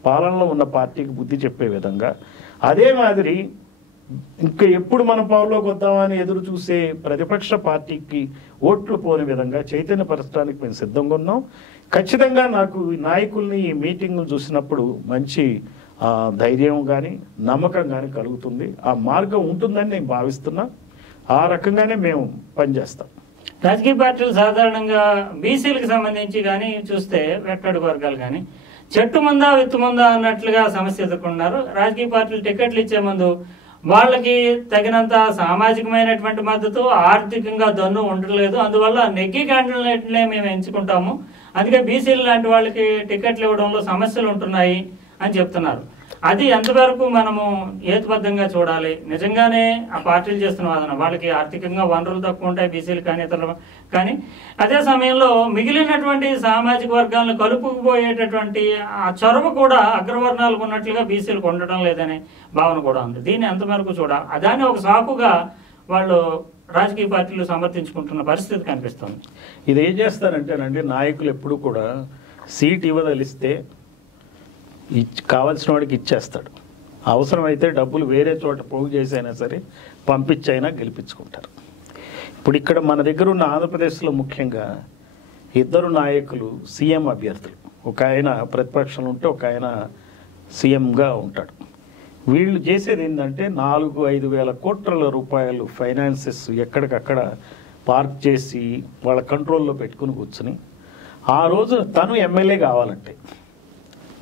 పాలనలో ఉన్న పార్టీకి బుద్ధి చెప్పే విధంగా, అదే మాదిరి ఇంకా ఎప్పుడు మన పవర్లోకి వద్దామని ఎదురు చూసే ప్రతిపక్ష పార్టీకి ఓట్లు పోని విధంగా చైతన్యపరచడానికి మేము సిద్ధంగా ఉన్నాం. ఖచ్చితంగా నాకు నాయకుల్ని ఈ మీటింగ్లు చూసినప్పుడు మంచి ధైర్యం కానీ నమ్మకం కానీ కలుగుతుంది. ఆ మార్గం ఉంటుందని నేను భావిస్తున్నా. ఆ రకంగానే మేము పనిచేస్తాం. రాజకీయ పార్టీలు సాధారణంగా బీసీలకు సంబంధించి కానీ చూస్తే వెట్టడుగు వర్గాలు కానీ చెట్టు ముందా విత్తు ముందా అన్నట్లుగా సమస్య ఎదుర్కొన్నారు. రాజకీయ పార్టీలు టికెట్లు ఇచ్చే ముందు వాళ్ళకి తగినంత సామాజికమైనటువంటి మద్దతు, ఆర్థికంగా దన్ను ఉండలేదు. అందువల్ల నెగ్గి క్యాండిడేట్లే మేము ఎంచుకుంటాము, అందుకే బీసీలు లాంటి వాళ్ళకి టికెట్లు ఇవ్వడంలో సమస్యలు ఉంటున్నాయి అని చెప్తున్నారు. అది ఎంతవరకు మనము హేతుబద్ధంగా చూడాలి? నిజంగానే ఆ పార్టీలు చేస్తున్న వాదన వాళ్ళకి ఆర్థికంగా వనరులు తక్కువ ఉంటాయి బీసీలు కానీ ఇతరులు కానీ, అదే సమయంలో మిగిలినటువంటి సామాజిక వర్గాలను కలుపుకుపోయేటటువంటి ఆ చొరవ కూడా అగ్రవర్ణాలకు ఉన్నట్లుగా బీసీలకు ఉండడం లేదనే భావన కూడా ఉంది. దీన్ని ఎంతవరకు చూడాలి? దాన్ని ఒక సాకుగా వాళ్ళు రాజకీయ పార్టీలు సమర్థించుకుంటున్న పరిస్థితి కనిపిస్తుంది. ఇది ఏం చేస్తారంటేనండి, నాయకులు ఎప్పుడు కూడా సీట్ ఇవ్వదలిస్తే కావాల్సిన వాడికి ఇచ్చేస్తాడు. అవసరమైతే డబ్బులు వేరే చోట పోగు చేసైనా సరే పంపించైనా గెలిపించుకుంటారు. ఇప్పుడు ఇక్కడ మన దగ్గర ఉన్న ఆంధ్రప్రదేశ్లో ముఖ్యంగా ఇద్దరు నాయకులు సీఎం అభ్యర్థులు. ఒక ఆయన ప్రతిపక్షంలో ఉంటే ఒక ఆయన సీఎంగా ఉంటాడు. వీళ్ళు చేసేది ఏంటంటే 4-5 వేల కోట్ల రూపాయలు ఫైనాన్సెస్ ఎక్కడికక్కడ పార్క్ చేసి వాళ్ళ కంట్రోల్లో పెట్టుకుని కూర్చుని, ఆ రోజు తను ఎమ్మెల్యే కావాలంటే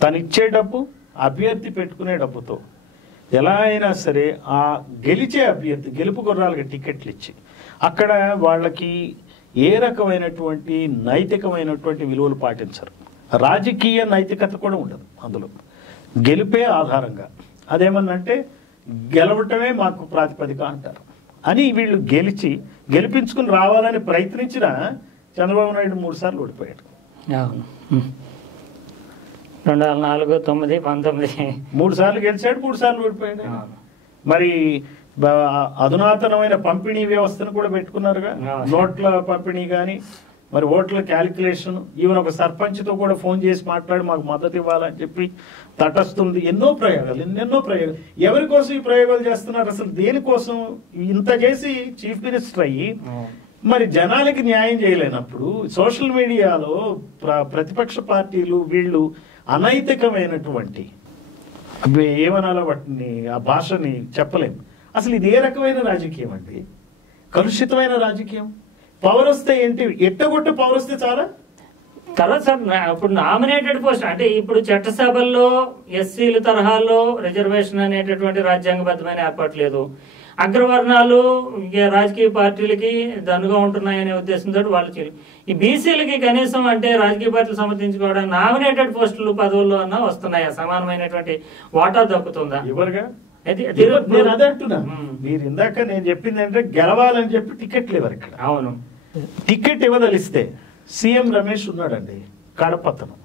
తను ఇచ్చే డబ్బు అభ్యర్థి పెట్టుకునే డబ్బుతో ఎలా అయినా సరే ఆ గెలిచే అభ్యర్థి గెలుపు గుర్రాలకి టికెట్లు ఇచ్చి అక్కడ వాళ్ళకి ఏ రకమైనటువంటి నైతికమైనటువంటి విలువలు పాటించరు. రాజకీయ నైతికత కూడా ఉండదు అందులో. గెలిపే ఆధారంగా, అదేమన్నంటే గెలవటమే మాకు ప్రాతిపదిక అంటారు అని వీళ్ళు గెలిపించుకుని రావాలని ప్రయత్నించిన చంద్రబాబు నాయుడు 3 సార్లు ఓడిపోయాడు. 2004, 9, 19 3 సార్లు గెలిచాడు, 3 సార్లు ఓడిపోయాడు. మరి అధునాతనమైన పంపిణీ వ్యవస్థను కూడా పెట్టుకున్నారుగా, నోట్ల పంపిణీ కానీ, మరి ఓట్ల క్యాలిక్యులేషన్, ఈవెన్ ఒక సర్పంచ్తో కూడా ఫోన్ చేసి మాట్లాడి మాకు మద్దతు ఇవ్వాలని చెప్పి తటస్తుంది. ఎన్నో ప్రయోగాలు. ఎవరి కోసం ఈ ప్రయోగాలు చేస్తున్నారు? అసలు దేనికోసం? ఇంత చేసి చీఫ్ మినిస్టర్ అయ్యి మరి జనాలకి న్యాయం చేయలేనప్పుడు సోషల్ మీడియాలో ప్రతిపక్ష పార్టీలు వీళ్ళు అనైతికమైనటువంటి ఏమనాలో వాటిని, ఆ భాషని చెప్పలేము. అసలు ఇది ఏ రకమైన రాజకీయం అండి? కలుషితమైన రాజకీయం. పవర్ వస్తే ఏంటి, ఎట్టగొట్ట పవర్ వస్తే చాలా తర్వాత సార్. ఇప్పుడు నామినేటెడ్ పోస్ట్ అంటే ఇప్పుడు చట్టసభల్లో ఎస్సీల తరహాలో రిజర్వేషన్ అనేటటువంటి రాజ్యాంగబద్ధమైన ఏర్పాటు లేదు. అగ్రవర్ణాలు రాజకీయ పార్టీలకి దన్నుగా ఉంటున్నాయనే ఉద్దేశంతో వాళ్ళు ఈ బీసీలకి కనీసం అంటే రాజకీయ పార్టీలు సమర్థించుకోవడానికి నామినేటెడ్ పోస్టులు పదవుల్లో అన్నా వస్తున్నాయా? సమానమైనటువంటి వాటా దక్కుతుందా? ఎవరుగా నేను అదే అంటున్నా. మీరు ఇందాక నేను చెప్పింది అంటే గెలవాలని చెప్పి టికెట్లు ఇవ్వరు ఇక్కడ. అవును, టికెట్ ఇవ్వదలిస్తే సీఎం రమేష్ ఉన్నాడండి కడపతను,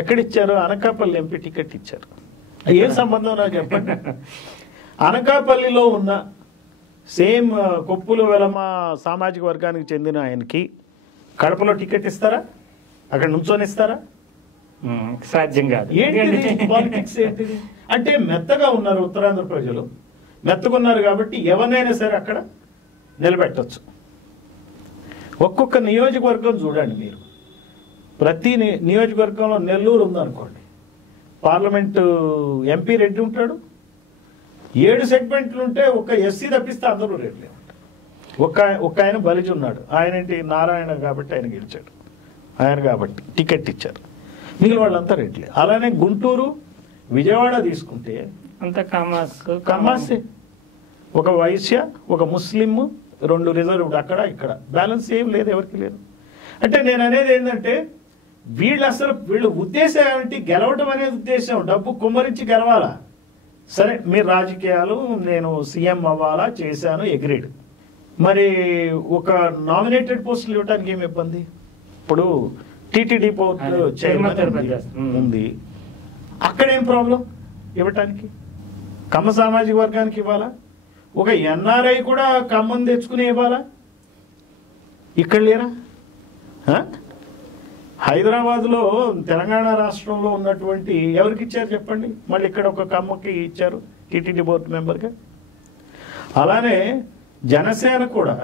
ఎక్కడిచ్చారు? అనకాపల్లి ఎంపీ టికెట్ ఇచ్చారు. ఏం సంబంధం నాకు చెప్పండి. అనకాపల్లిలో ఉన్న సేమ్ కొప్పుల వెలమ సామాజిక వర్గానికి చెందిన ఆయనకి కడపలో టికెట్ ఇస్తారా? అక్కడ నుంచొని ఇస్తారా? సాధ్యం కాదు. పాలిటిక్స్ ఏంటిది అంటే మెత్తగా ఉన్నారు ఉత్తరాంధ్ర ప్రజలు, మెత్తగా ఉన్నారు కాబట్టి ఎవరినైనా సరే అక్కడ నిలబెట్టచ్చు. ఒక్కొక్క నియోజకవర్గం చూడండి మీరు. ప్రతి నియోజకవర్గంలో నెల్లూరు ఉందనుకోండి, పార్లమెంటు ఎంపీ రెడ్డి ఉంటాడు. 7 సెగ్మెంట్లు ఉంటే ఒక ఎస్సీ తప్పిస్తే అందరూ రెడ్లే ఉంటారు. ఒక ఆయన బలిజ ఉన్నాడు, ఆయన ఏంటి నారాయణ కాబట్టి ఆయన గెలిచాడు, ఆయన కాబట్టి టికెట్ ఇచ్చారు. మిగిలిన వాళ్ళంతా రెడ్లే. అలానే గుంటూరు, విజయవాడ తీసుకుంటే అంత కమాసే, ఒక వైశ్య, ఒక ముస్లిం, 2 రిజర్వ్డ్ అక్కడ ఇక్కడ. బ్యాలెన్స్ ఏం లేదు, ఎవరికి లేదు. అంటే నేను అనేది ఏంటంటే వీళ్ళు అసలు వీళ్ళ ఉద్దేశం ఏమిటి? గెలవడం అనేది ఉద్దేశం, డబ్బు కుమ్మరించి గెలవాలా? సరే మీరు రాజకీయాలు, నేను సీఎం అవ్వాలా, చేశాను, ఎగ్రీడ్. మరి ఒక నామినేటెడ్ పోస్టులు ఇవ్వడానికి ఏమి ఇబ్బంది? ఇప్పుడు టీటీడీ పోర్టు చైర్మన్ ఉంది, అక్కడేం ప్రాబ్లం ఇవ్వటానికి? కమ్మ సామాజిక వర్గానికి ఇవ్వాలా? ఒక ఎన్ఆర్ఐ కూడా ఖమ్మం తెచ్చుకుని ఇవ్వాలా? ఇక్కడ లేరా? హైదరాబాద్లో తెలంగాణ రాష్ట్రంలో ఉన్నటువంటి ఎవరికి ఇచ్చారు చెప్పండి? మళ్ళీ ఇక్కడ ఒక కమ్మకి ఇచ్చారు టీటీడీ బోర్డు మెంబర్గా. అలానే జనసేన కూడా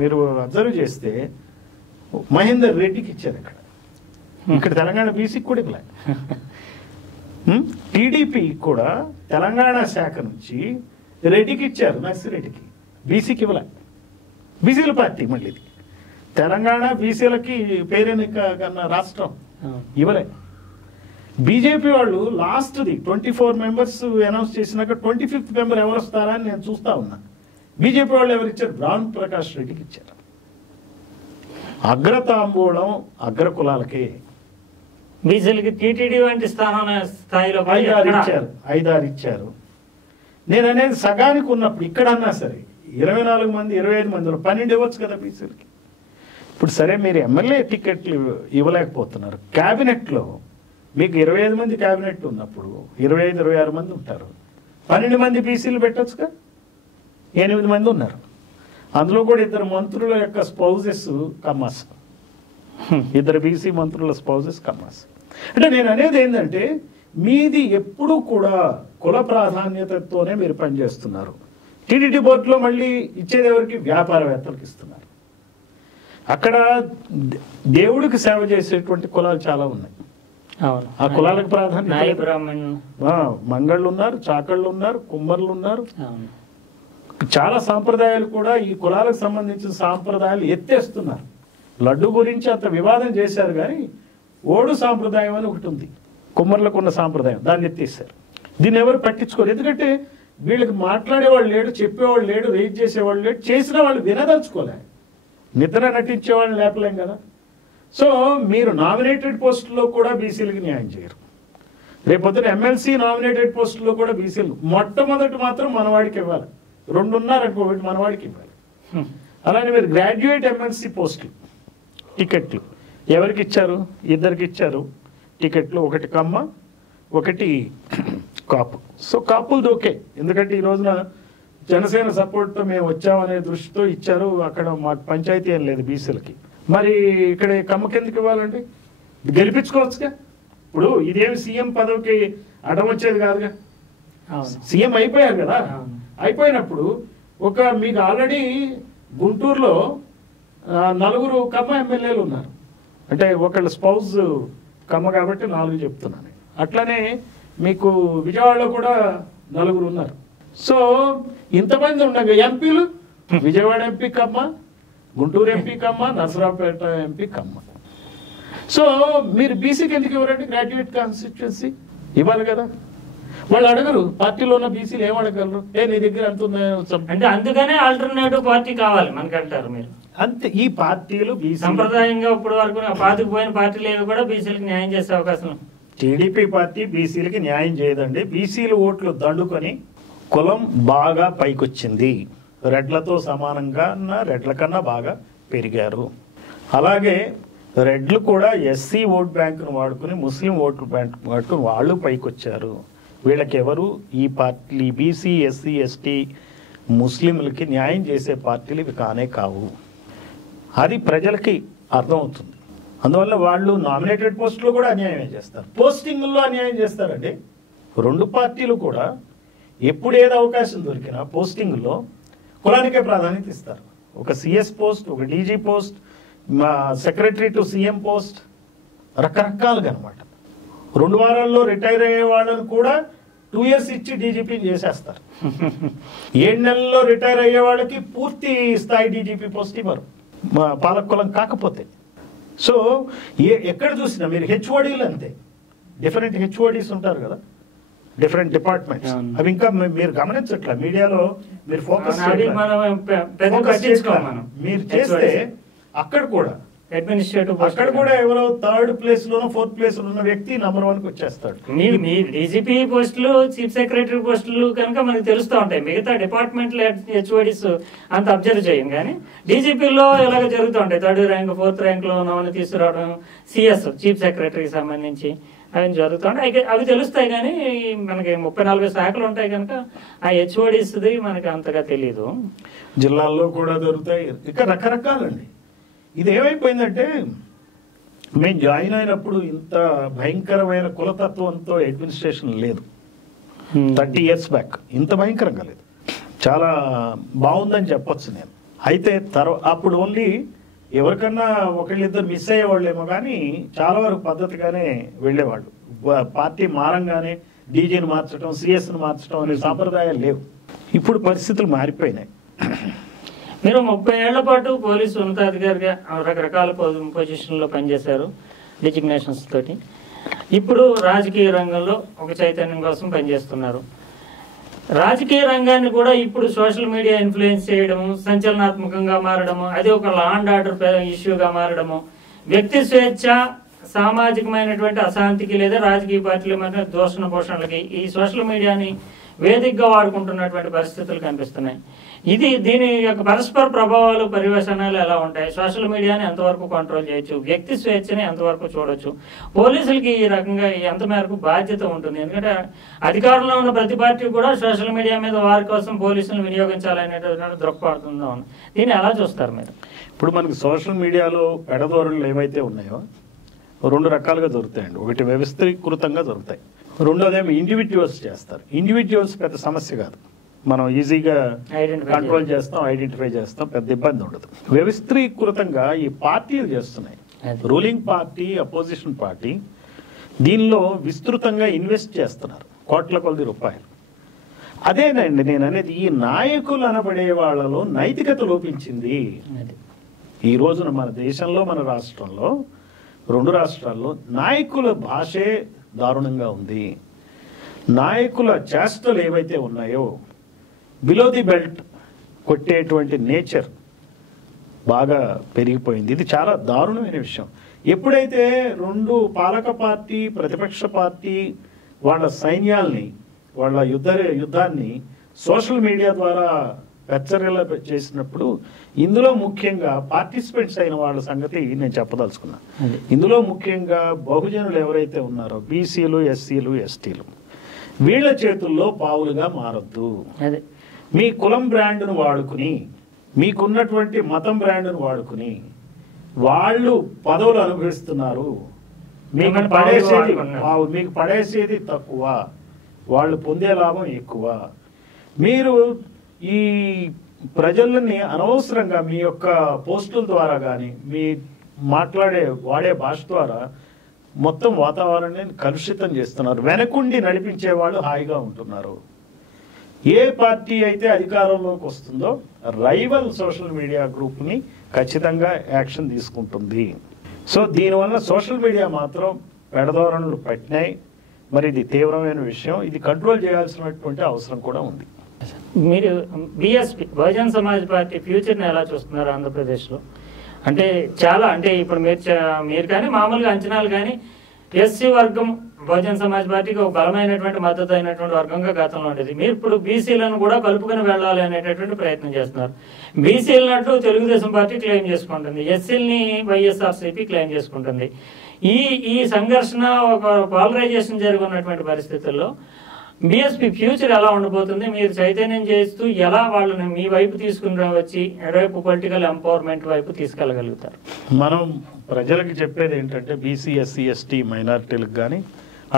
మీరు అబ్జర్వ్ చేస్తే మహేందర్ రెడ్డికి ఇచ్చారు ఇక్కడ తెలంగాణ బీసీకి కూడా ఇవ్వలే. టీడీపీ కూడా తెలంగాణ శాఖ నుంచి రెడ్డికి ఇచ్చారు, నర్సిరెడ్డికి, బీసీకి ఇవ్వలే. బీసీల పార్టీ మళ్ళీ ఇది తెలంగాణ బీసీలకి పేరెన్నిక కన్నా రాష్ట్రం ఇవ్వలే. బీజేపీ వాళ్ళు లాస్ట్ది 24 మెంబర్స్ అనౌన్స్ చేసినాక 25th మెంబర్ ఎవరు వస్తారా అని నేను చూస్తా ఉన్నా. బీజేపీ వాళ్ళు ఎవరు ఇచ్చారు? బ్రాహ్మణ్ ప్రకాష్ రెడ్డికి ఇచ్చారు. అగ్రతాంబూలం అగ్ర కులాలకే. బీసీలకి టీటీడీ వంటి స్థాయిలో 5-6 ఇచ్చారు. నేను అనేది సగానికి ఉన్నప్పుడు ఇక్కడన్నా సరే 24 మంది 25 మందిలో 12 ఇవ్వచ్చు కదా బీసీలకి. ఇప్పుడు సరే మీరు ఎమ్మెల్యే టికెట్లు ఇవ్వలేకపోతున్నారు, క్యాబినెట్లో మీకు 25 మంది క్యాబినెట్ ఉన్నప్పుడు 25-26 మంది ఉంటారు, 12 మంది బీసీలు పెట్టొచ్చుగా. 8 మంది ఉన్నారు, అందులో కూడా 2 మంత్రుల యొక్క స్పౌజెస్ కమ్మాస్, 2 బీసీ మంత్రుల స్పౌజెస్ కమ్మాస్. అంటే నేను అనేది ఏంటంటే మీది ఎప్పుడూ కూడా కుల ప్రాధాన్యతతోనే మీరు పనిచేస్తున్నారు. టీటీడీ బోర్డులో మళ్ళీ ఇచ్చేది ఎవరికి? వ్యాపారవేత్తలకు ఇస్తున్నారు. అక్కడ దేవుడికి సేవ చేసేటువంటి కులాలు చాలా ఉన్నాయి. ఆ కులాలకు ప్రాధాన్యత. మంగళ్ళు ఉన్నారు, చాకళ్ళు ఉన్నారు, కుమ్మర్లు ఉన్నారు. చాలా సాంప్రదాయాలు కూడా ఈ కులాలకు సంబంధించిన సాంప్రదాయాలు ఎత్తేస్తున్నారు. లడ్డు గురించి అంత వివాదం చేశారు, కానీ ఓడు సాంప్రదాయం అని ఒకటి ఉంది, కుమ్మర్లకు ఉన్న సాంప్రదాయం, దాన్ని ఎత్తేసారు. దీన్ని ఎవరు పట్టించుకోరు. ఎందుకంటే వీళ్ళకి మాట్లాడేవాళ్ళు లేడు, చెప్పేవాళ్ళు లేడు, రేజ్ చేసేవాళ్ళు లేడు, చేసిన వాళ్ళు వినదలుచుకోలే, నిద్ర నటించే వాళ్ళని లేపలేం కదా. సో మీరు నామినేటెడ్ పోస్టుల్లో కూడా బీసీలకి న్యాయం చేయరు. రేపొద్దున ఎమ్మెల్సీ నామినేటెడ్ పోస్టుల్లో కూడా బీసీలు మొట్టమొదటి మాత్రం మనవాడికి ఇవ్వాలి, 2 ఉన్నారనుకో, ఒకటి మనవాడికి ఇవ్వాలి. అలానే మీరు గ్రాడ్యుయేట్ ఎమ్మెల్సీ పోస్టులు టికెట్లు ఎవరికి ఇచ్చారు? 2కి ఇచ్చారు టికెట్లు, ఒకటి కమ్మ, ఒకటి కాపు. సో కాపులది ఓకే, ఎందుకంటే ఈ రోజున జనసేన సపోర్ట్తో మేము వచ్చామనే దృష్టితో ఇచ్చారు. అక్కడ మాకు పంచాయతీ ఏం లేదు బీసీలకి. మరి ఇక్కడ కమ్మకి ఎందుకు ఇవ్వాలండి? గెలిపించుకోవచ్చుగా. ఇప్పుడు ఇదేమి సీఎం పదవికి అడ్డం వచ్చేది కాదుగా, సీఎం అయిపోయారు కదా. అయిపోయినప్పుడు మీకు ఆల్రెడీ గుంటూరులో 4 కమ్మ ఎమ్మెల్యేలు ఉన్నారు, అంటే ఒకళ్ళ స్పౌజ్ కమ్మ కాబట్టి 4 చెప్తున్నాను. అట్లానే మీకు విజయవాడలో కూడా 4 ఉన్నారు. సో ఇంతమంది ఉండగా ఎంపీలు, విజయవాడ ఎంపీ కమ్మ, గుంటూరు ఎంపీ కమ్మ, నరసరావుపేట ఎంపీ కమ్మ. సో మీరు బీసీకి ఎందుకు ఇవ్వరండి? గ్రాడ్యుయేట్ కాన్స్టిట్యున్సీ ఇవ్వాలి కదా. వాళ్ళు అడగరు, పార్టీలో ఉన్న బీసీలు ఏం అడగలరు, నీ దగ్గర ఎంత ఉందో అంటే. అందుకనే ఆల్టర్నేటివ్ పార్టీ కావాలి మనకంటారు మీరు. అంతే. ఈ పార్టీలు సంప్రదాయంగా ఇప్పుడు వరకు పాతుకుపోయిన పార్టీలు ఏవి కూడా బీసీలకు న్యాయం చేసే అవకాశం. టీడీపీ పార్టీ బీసీలకి న్యాయం చేయదండి. బీసీలు ఓట్లు దండుకొని కులం బాగా పైకొచ్చింది, రెడ్లతో సమానంగా రెడ్ల కన్నా బాగా పెరిగారు. అలాగే రెడ్లు కూడా ఎస్సీ ఓట్ బ్యాంకును వాడుకుని ముస్లిం ఓటు బ్యాంక్ వాడుకుని వాళ్ళు పైకొచ్చారు. వీళ్ళకి ఎవరు ఈ పార్టీ బీసీ ఎస్సీ ఎస్టీ ముస్లింలకి న్యాయం చేసే పార్టీలు ఇవి కానే కావు. అది ప్రజలకి అర్థమవుతుంది. అందువల్ల వాళ్ళు నామినేటెడ్ పోస్టులు కూడా అన్యాయం చేస్తారు, పోస్టింగ్లో అన్యాయం చేస్తారండి. 2 పార్టీలు కూడా ఎప్పుడు ఏది అవకాశం దొరికినా పోస్టింగ్లో కులానికే ప్రాధాన్యత ఇస్తారు. ఒక సిఎస్ పోస్ట్, ఒక DG post, secretary to CM post, రకరకాలుగా అనమాట. 2 వారాల్లో రిటైర్ అయ్యే వాళ్ళని కూడా 2 years ఇచ్చి డీజీపీని చేసేస్తారు. 7 నెలల్లో రిటైర్ అయ్యే వాళ్ళకి పూర్తి స్థాయి డీజీపీ పోస్ట్ ఇవ్వరు, పాలక కులం కాకపోతే. సో ఎక్కడ చూసినా మీరు హెచ్ఓడీలు అంతే, డిఫరెంట్ హెచ్ఓడీస్ ఉంటారు కదా, డిఫరెంట్ డిపార్ట్మెంట్స్. అవి ఇంకా మీరు గమనించట్లా, మీడియాలో మీరు ఫోకస్ మీరు చేస్తే అక్కడ కూడా అడ్మినిస్ట్రేటివ్ అక్కడ కూడా ఎవరో థర్డ్ ప్లేస్ లోనో ఫోర్త్ ప్లేస్ లో ఉన్న వ్యక్తి నంబర్ 1 కి వచ్చేస్తాడు. మీ డీజీపీ పోస్టులు, చీఫ్ సెక్రటరీ పోస్టులు కనుక మనకు తెలుస్తూ ఉంటాయి. మిగతా డిపార్ట్మెంట్లో హెచ్ఓడిస్ అంత అబ్జర్వ్ చేయం, కానీ డీజీపీలో ఇలాగ జరుగుతూ ఉంటాయి. 3rd ర్యాంక్ 4th ర్యాంక్లో ఉన్నవన్నీ తీసుకురావడం, సిఎస్ చీఫ్ సెక్రటరీకి సంబంధించి అవి జరుగుతూ ఉంటాయి. అవి తెలుస్తాయి, కానీ మనకి 30-40 శాఖలు ఉంటాయి కనుక ఆ హెచ్ఓడిస్ది మనకి అంతగా తెలియదు. జిల్లాల్లో కూడా దొరుకుతాయి, ఇక రకరకాలండి. ఇది ఏమైపోయిందంటే, మేము జాయిన్ అయినప్పుడు ఇంత భయంకరమైన కులతత్వంతో అడ్మినిస్ట్రేషన్ లేదు. 30 years బ్యాక్ ఇంత భయంకరంగా లేదు, చాలా బాగుందని చెప్పొచ్చు నేను. అయితే అప్పుడు ఓన్లీ ఎవరికన్నా ఒకళ్ళిద్దరు మిస్ అయ్యేవాళ్ళేమో, కానీ చాలా వరకు పద్ధతిగానే వెళ్ళేవాళ్ళు. పార్టీ మారంగానే డీజీని మార్చడం, సిఎస్ని మార్చడం అనే సాంప్రదాయాలు లేవు. ఇప్పుడు పరిస్థితులు మారిపోయినాయి. మీరు 30 ఏళ్ల పాటు పోలీసు ఉన్నతాధికారిగా రకరకాల పొజిషన్లో పనిచేశారు, డిజిగ్నేషన్స్ తోటి. ఇప్పుడు రాజకీయ రంగంలో ఒక చైతన్యం కోసం పనిచేస్తున్నారు. రాజకీయ రంగాన్ని కూడా ఇప్పుడు సోషల్ మీడియా ఇన్ఫ్లుయెన్స్ చేయడము, సంచలనాత్మకంగా మారడము, అది ఒక లా అండ్ ఆర్డర్ ఇష్యూగా మారడము, వ్యక్తి స్వేచ్ఛ, సామాజికమైనటువంటి అశాంతికి లేదా రాజకీయ పార్టీల మధ్య దూషణ పోషణలకి ఈ సోషల్ మీడియాని వేదికగా వాడుకుంటున్నటువంటి పరిస్థితులు కనిపిస్తున్నాయి. దీని యొక్క పరస్పర ప్రభావాలు, పర్యవసనాలు ఎలా ఉంటాయి? సోషల్ మీడియాని ఎంతవరకు కంట్రోల్ చేయొచ్చు? వ్యక్తి స్వేచ్ఛని ఎంతవరకు చూడొచ్చు? పోలీసులకి ఈ రకంగా ఎంత మేరకు బాధ్యత ఉంటుంది? ఎందుకంటే అధికారంలో ఉన్న ప్రతి పార్టీ కూడా సోషల్ మీడియా మీద వారి కోసం పోలీసులను వినియోగించాలనేటువంటి దృక్పడుతుందో ఉంది. దీన్ని ఎలా చూస్తారు మీరు? ఇప్పుడు మనకి సోషల్ మీడియాలో పెడధోరణులు ఏవైతే ఉన్నాయో 2 రకాలుగా దొరుకుతాయండి. ఒకటి వ్యవస్థీకృతంగా దొరుకుతాయి, రెండోదేమో ఇండివిజువల్స్ చేస్తారు. ఇండివిజువల్స్ పెద్ద సమస్య కాదు, మనం ఈజీగా కంట్రోల్ చేస్తాం, ఐడెంటిఫై చేస్తాం, పెద్ద ఇబ్బంది ఉండదు. వ్యవస్థీకృతంగా ఈ పార్టీలు చేస్తున్నాయి, రూలింగ్ పార్టీ, అపోజిషన్ పార్టీ, దీనిలో విస్తృతంగా ఇన్వెస్ట్ చేస్తున్నారు కోట్ల కొలది రూపాయలు. అదేనండి నేను అనేది, ఈ నాయకులు అనబడే వాళ్ళలో నైతికత లోపించింది. ఈ రోజున మన దేశంలో, మన రాష్ట్రంలో, 2 రాష్ట్రాల్లో నాయకుల భాషే దారుణంగా ఉంది. నాయకుల చేష్టలు ఏవైతే ఉన్నాయో, బిలో ది బెల్ట్ కొట్టేటువంటి నేచర్ బాగా పెరిగిపోయింది. ఇది చాలా దారుణమైన విషయం. ఎప్పుడైతే 2 పాలక పార్టీ, ప్రతిపక్ష పార్టీ వాళ్ళ సైన్యాల్ని, వాళ్ళ యుద్ధాన్ని సోషల్ మీడియా ద్వారా పెచ్చరిల్లా చేసినప్పుడు, ఇందులో ముఖ్యంగా పార్టిసిపెంట్స్ అయిన వాళ్ళ సంగతి నేను చెప్పదలుచుకున్నా. ఇందులో ముఖ్యంగా బహుజనులు ఎవరైతే ఉన్నారో, బీసీలు, ఎస్సీలు, ఎస్టీలు, వీళ్ళ చేతుల్లో పావులుగా మారద్దు. మీ కులం బ్రాండ్ను వాడుకుని, మీకున్నటువంటి మతం బ్రాండ్ను వాడుకుని వాళ్ళు పదవులు అనుభవిస్తున్నారు. మీకు పడేసేది తక్కువ, వాళ్ళు పొందే లాభం ఎక్కువ. మీరు ఈ ప్రజలని అనవసరంగా మీ యొక్క పోస్టుల ద్వారా కానీ, మీ వాడే భాష ద్వారా మొత్తం వాతావరణాన్ని కలుషితం చేస్తున్నారు. వెనకుండి నడిపించే వాళ్ళు హాయిగా ఉంటున్నారు. ఏ పార్టీ అయితే అధికారంలోకి వస్తుందో రైవల్ సోషల్ మీడియా గ్రూప్ని ఖచ్చితంగా యాక్షన్ తీసుకుంటుంది. సో దీనివల్ల సోషల్ మీడియా మాత్రం పెడధోరణులు పట్టినాయి. మరి ఇది తీవ్రమైన విషయం, ఇది కంట్రోల్ చేయాల్సినటువంటి అవసరం కూడా ఉంది. మీరు బీఎస్పీ, బహుజన్ సమాజ్ పార్టీ ఫ్యూచర్ని ఎలా చూస్తున్నారు ఆంధ్రప్రదేశ్లో? అంటే చాలా, అంటే ఇప్పుడు మీరు కానీ మామూలుగా అంచనాలు కానీ, ఎస్సీ వర్గం బహుజన్ సమాజ్ పార్టీకి ఒక బలమైనటువంటి మద్దతు అయినటువంటి వర్గంగా గతంలో ఉండేది. మీరు ఇప్పుడు బీసీలను కూడా కలుపుకొని వెళ్ళాలి అనేటటువంటి ప్రయత్నం చేస్తున్నారు. బీసీలన్నట్టు తెలుగుదేశం పార్టీ క్లెయిమ్ చేసుకుంటుంది, ఎస్సీలని వైఎస్ఆర్సీపీ క్లెయిమ్ చేసుకుంటుంది. ఈ సంఘర్షణ, ఒక పోలరైజేషన్ జరుగుతున్నటువంటి పరిస్థితుల్లో బీఎస్పీ ఫ్యూచర్ ఎలా ఉండబోతుంది? మీరు చైతన్యం చేస్తూ ఎలా వాళ్ళని మీ వైపు తీసుకుని వచ్చి రేపు పొలిటికల్ ఎంపవర్మెంట్ వైపు తీసుకెళ్ళగలుగుతారు? మనం ప్రజలకు చెప్పేది ఏంటంటే, బీసీ, ఎస్సీ, ఎస్టీ మైనారిటీలకు కానీ,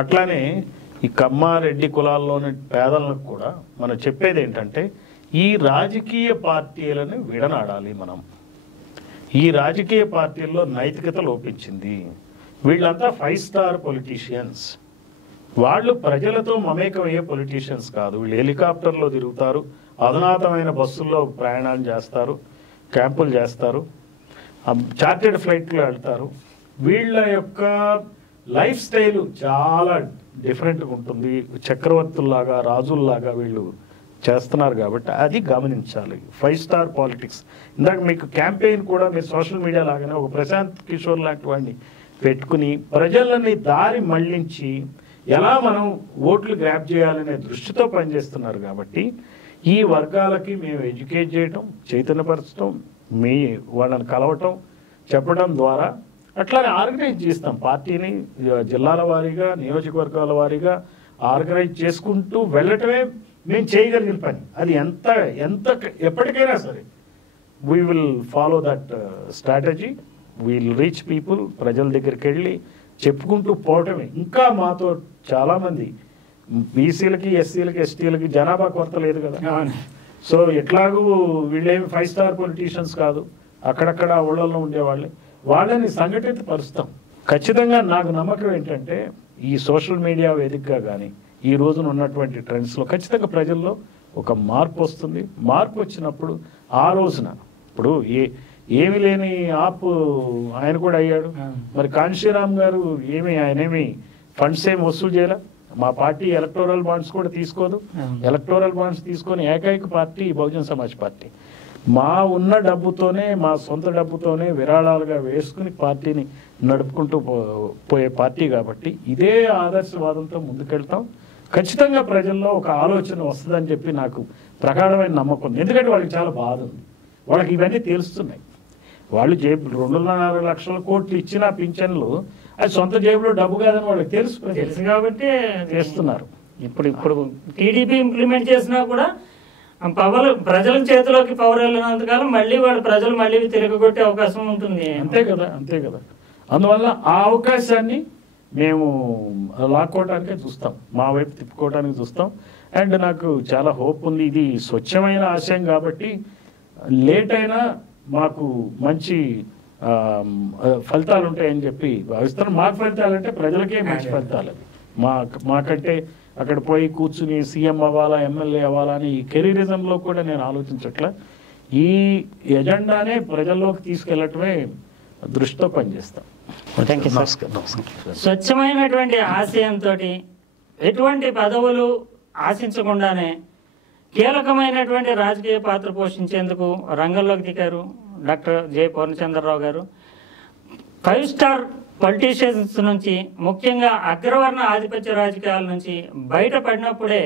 అట్లానే ఈ కమ్మారెడ్డి కులాల్లోని పేదలకు కూడా మనం చెప్పేది ఏంటంటే, ఈ రాజకీయ పార్టీలను విడనాడాలి. మనం ఈ రాజకీయ పార్టీల్లో నైతికత లోపించింది. వీళ్ళంతా 5 స్టార్ పొలిటీషియన్స్, వాళ్ళు ప్రజలతో మమేకమయ్యే పొలిటీషియన్స్ కాదు. వీళ్ళు హెలికాప్టర్లో తిరుగుతారు, అధునాతమైన బస్సుల్లో ప్రయాణాలు చేస్తారు, క్యాంపులు చేస్తారు, చార్టెడ్ ఫ్లైట్లో వెళ్తారు. వీళ్ళ యొక్క లైఫ్ స్టైల్ చాలా డిఫరెంట్గా ఉంటుంది. చక్రవర్తుల్లాగా, రాజుల్లాగా వీళ్ళు చేస్తున్నారు కాబట్టి అది గమనించాలి. 5 స్టార్ పాలిటిక్స్. ఇందాక మీకు క్యాంపెయిన్ కూడా మీరు సోషల్ మీడియా లాగానే ఒక ప్రశాంత్ కిషోర్ లాంటి వాడిని పెట్టుకుని ప్రజలని దారి మళ్లించి ఎలా మనం ఓట్లు గ్రాప్ చేయాలనే దృష్టితో పనిచేస్తున్నారు కాబట్టి ఈ వర్గాలకి మేము ఎడ్యుకేట్ చేయటం, చైతన్యపరచడం, వాళ్ళని కలవటం, చెప్పడం ద్వారా అట్లానే ఆర్గనైజ్ చేస్తాం. పార్టీని జిల్లాల వారీగా, నియోజకవర్గాల వారీగా ఆర్గనైజ్ చేసుకుంటూ వెళ్ళటమే మేము చేయగలిగిన పని. అది ఎంత ఎప్పటికైనా సరే we will follow that strategy. We'll reach people. ప్రజల దగ్గరికి వెళ్ళి చెప్పుకుంటూ పోవటమే. ఇంకా మాతో చాలామంది బీసీలకి, ఎస్సీలకి, ఎస్టీలకి జనాభా కొరత లేదు కదా. సో ఎట్లాగూ వీళ్ళేమి 5 స్టార్ పొలిటీషియన్స్ కాదు, అక్కడక్కడ ఊళ్ళల్లో ఉండేవాళ్ళే. వాళ్ళని సంఘటిత పరుస్తాం. ఖచ్చితంగా నాకు నమ్మకం ఏంటంటే ఈ సోషల్ మీడియా వేదికగా కానీ ఈ రోజున ఉన్నటువంటి ట్రెండ్స్లో ఖచ్చితంగా ప్రజల్లో ఒక మార్పు వస్తుంది. మార్పు వచ్చినప్పుడు ఆ రోజున ఇప్పుడు ఏమి లేని ఆప్ ఆయన కూడా అయ్యాడు. మరి కాంశీరామ్ గారు ఆయనేమి ఫండ్స్ ఏమి వసూలు చేయాల. మా పార్టీ ఎలక్టోరల్ బాండ్స్ కూడా తీసుకోదు. ఎలక్టోరల్ బాండ్స్ తీసుకొని ఏకైక పార్టీ బహుజన్ సమాజ్ పార్టీ. మా ఉన్న డబ్బుతోనే, మా సొంత డబ్బుతోనే విరాళాలుగా వేసుకుని పార్టీని నడుపుకుంటూ పోయే పార్టీ కాబట్టి ఇదే ఆదర్శవాదంతో ముందుకెళ్తాం. ఖచ్చితంగా ప్రజల్లో ఒక ఆలోచన వస్తుందని చెప్పి నాకు ప్రగాఢమైన నమ్మకం ఉంది. ఎందుకంటే వాళ్ళకి చాలా బాధ ఉంది. వాళ్ళకి ఇవన్నీ తెలుస్తున్నాయి. వాళ్ళు 2.5 లక్షల కోట్లు ఇచ్చిన పింఛన్లు అది సొంత జేబులో డబ్బు కాదని వాళ్ళకి తెలుసు కాబట్టి చేస్తున్నారు. ఇప్పుడు టీడీపీ ఇంప్లిమెంట్ చేసినా కూడా ప్రజల చేతిలోకి పవర్ వెళ్ళినంతకాలం మళ్ళీ ప్రజలు మళ్ళీ తిరగొట్టే అవకాశం ఉంటుంది. అంతే కదా. అందువల్ల ఆ అవకాశాన్ని మేము లాక్కోవటానికే చూస్తాం, మా వైపు తిప్పుకోవడానికి చూస్తాం. అండ్ నాకు చాలా హోప్ ఉంది. ఇది స్వచ్ఛమైన ఆశయం కాబట్టి లేట్ అయినా మాకు మంచి ఫలితాలు ఉంటాయని చెప్పి భావిస్తాను. మాకు ఫలితాలు అంటే ప్రజలకే మంచి ఫలితాలు. మాకంటే అక్కడ పోయి కూర్చుని సీఎం అవ్వాలా, ఎమ్మెల్యే అవ్వాలా అని ఈ కెరీరిజంలో కూడా నేను ఆలోచించట్లా. ఈ ఎజెండానే ప్రజల్లోకి తీసుకెళ్లటమే దృష్టితో పనిచేస్తాం. స్వచ్ఛమైనటువంటి ఆశయంతో ఎటువంటి పదవులు ఆశించకుండానే కీలకమైనటువంటి రాజకీయ పాత్ర పోషించేందుకు రంగంలోకి దిగారు డాక్టర్ జె పూర్ణచంద్రరావు గారు. 5 స్టార్ పొలిటీషియన్స్ నుంచి, ముఖ్యంగా అగ్రవర్ణ ఆధిపత్య రాజకీయాల నుంచి బయటపడినప్పుడే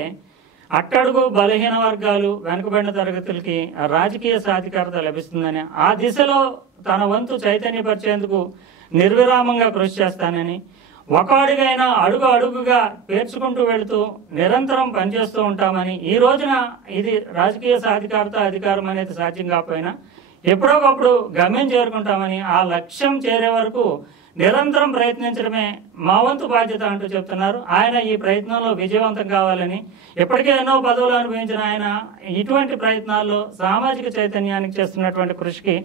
అట్టడుగు బలహీన వర్గాలు, వెనుకబడిన తరగతులకి రాజకీయ సాధికారత లభిస్తుందని, ఆ దిశలో తన వంతు చైతన్యపరిచేందుకు నిర్విరామంగా కృషి చేస్తానని, ఒక అడుగైనా అడుగుగా పేర్చుకుంటూ వెళుతూ నిరంతరం పనిచేస్తూ ఉంటామని, ఈ రోజున ఇది రాజకీయ సాధికారత, అధికారం అనేది సాధ్యం కాకపోయినా ఎప్పుడొకప్పుడు గమ్యం చేరుకుంటామని, ఆ లక్ష్యం చేరే వరకు నిరంతరం ప్రయత్నించడమే మా వంతు బాధ్యత అంటూ చెప్తున్నారు. ఆయన ఈ ప్రయత్నంలో విజయవంతం కావాలని, ఇప్పటికే ఎన్నో పదవులు అనుభవించిన ఆయన ఇటువంటి ప్రయత్నాల్లో సామాజిక చైతన్యానికి చేస్తున్నటువంటి కృషికి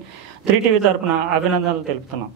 3TV తరఫున అభినందనలు తెలుపుతున్నాం.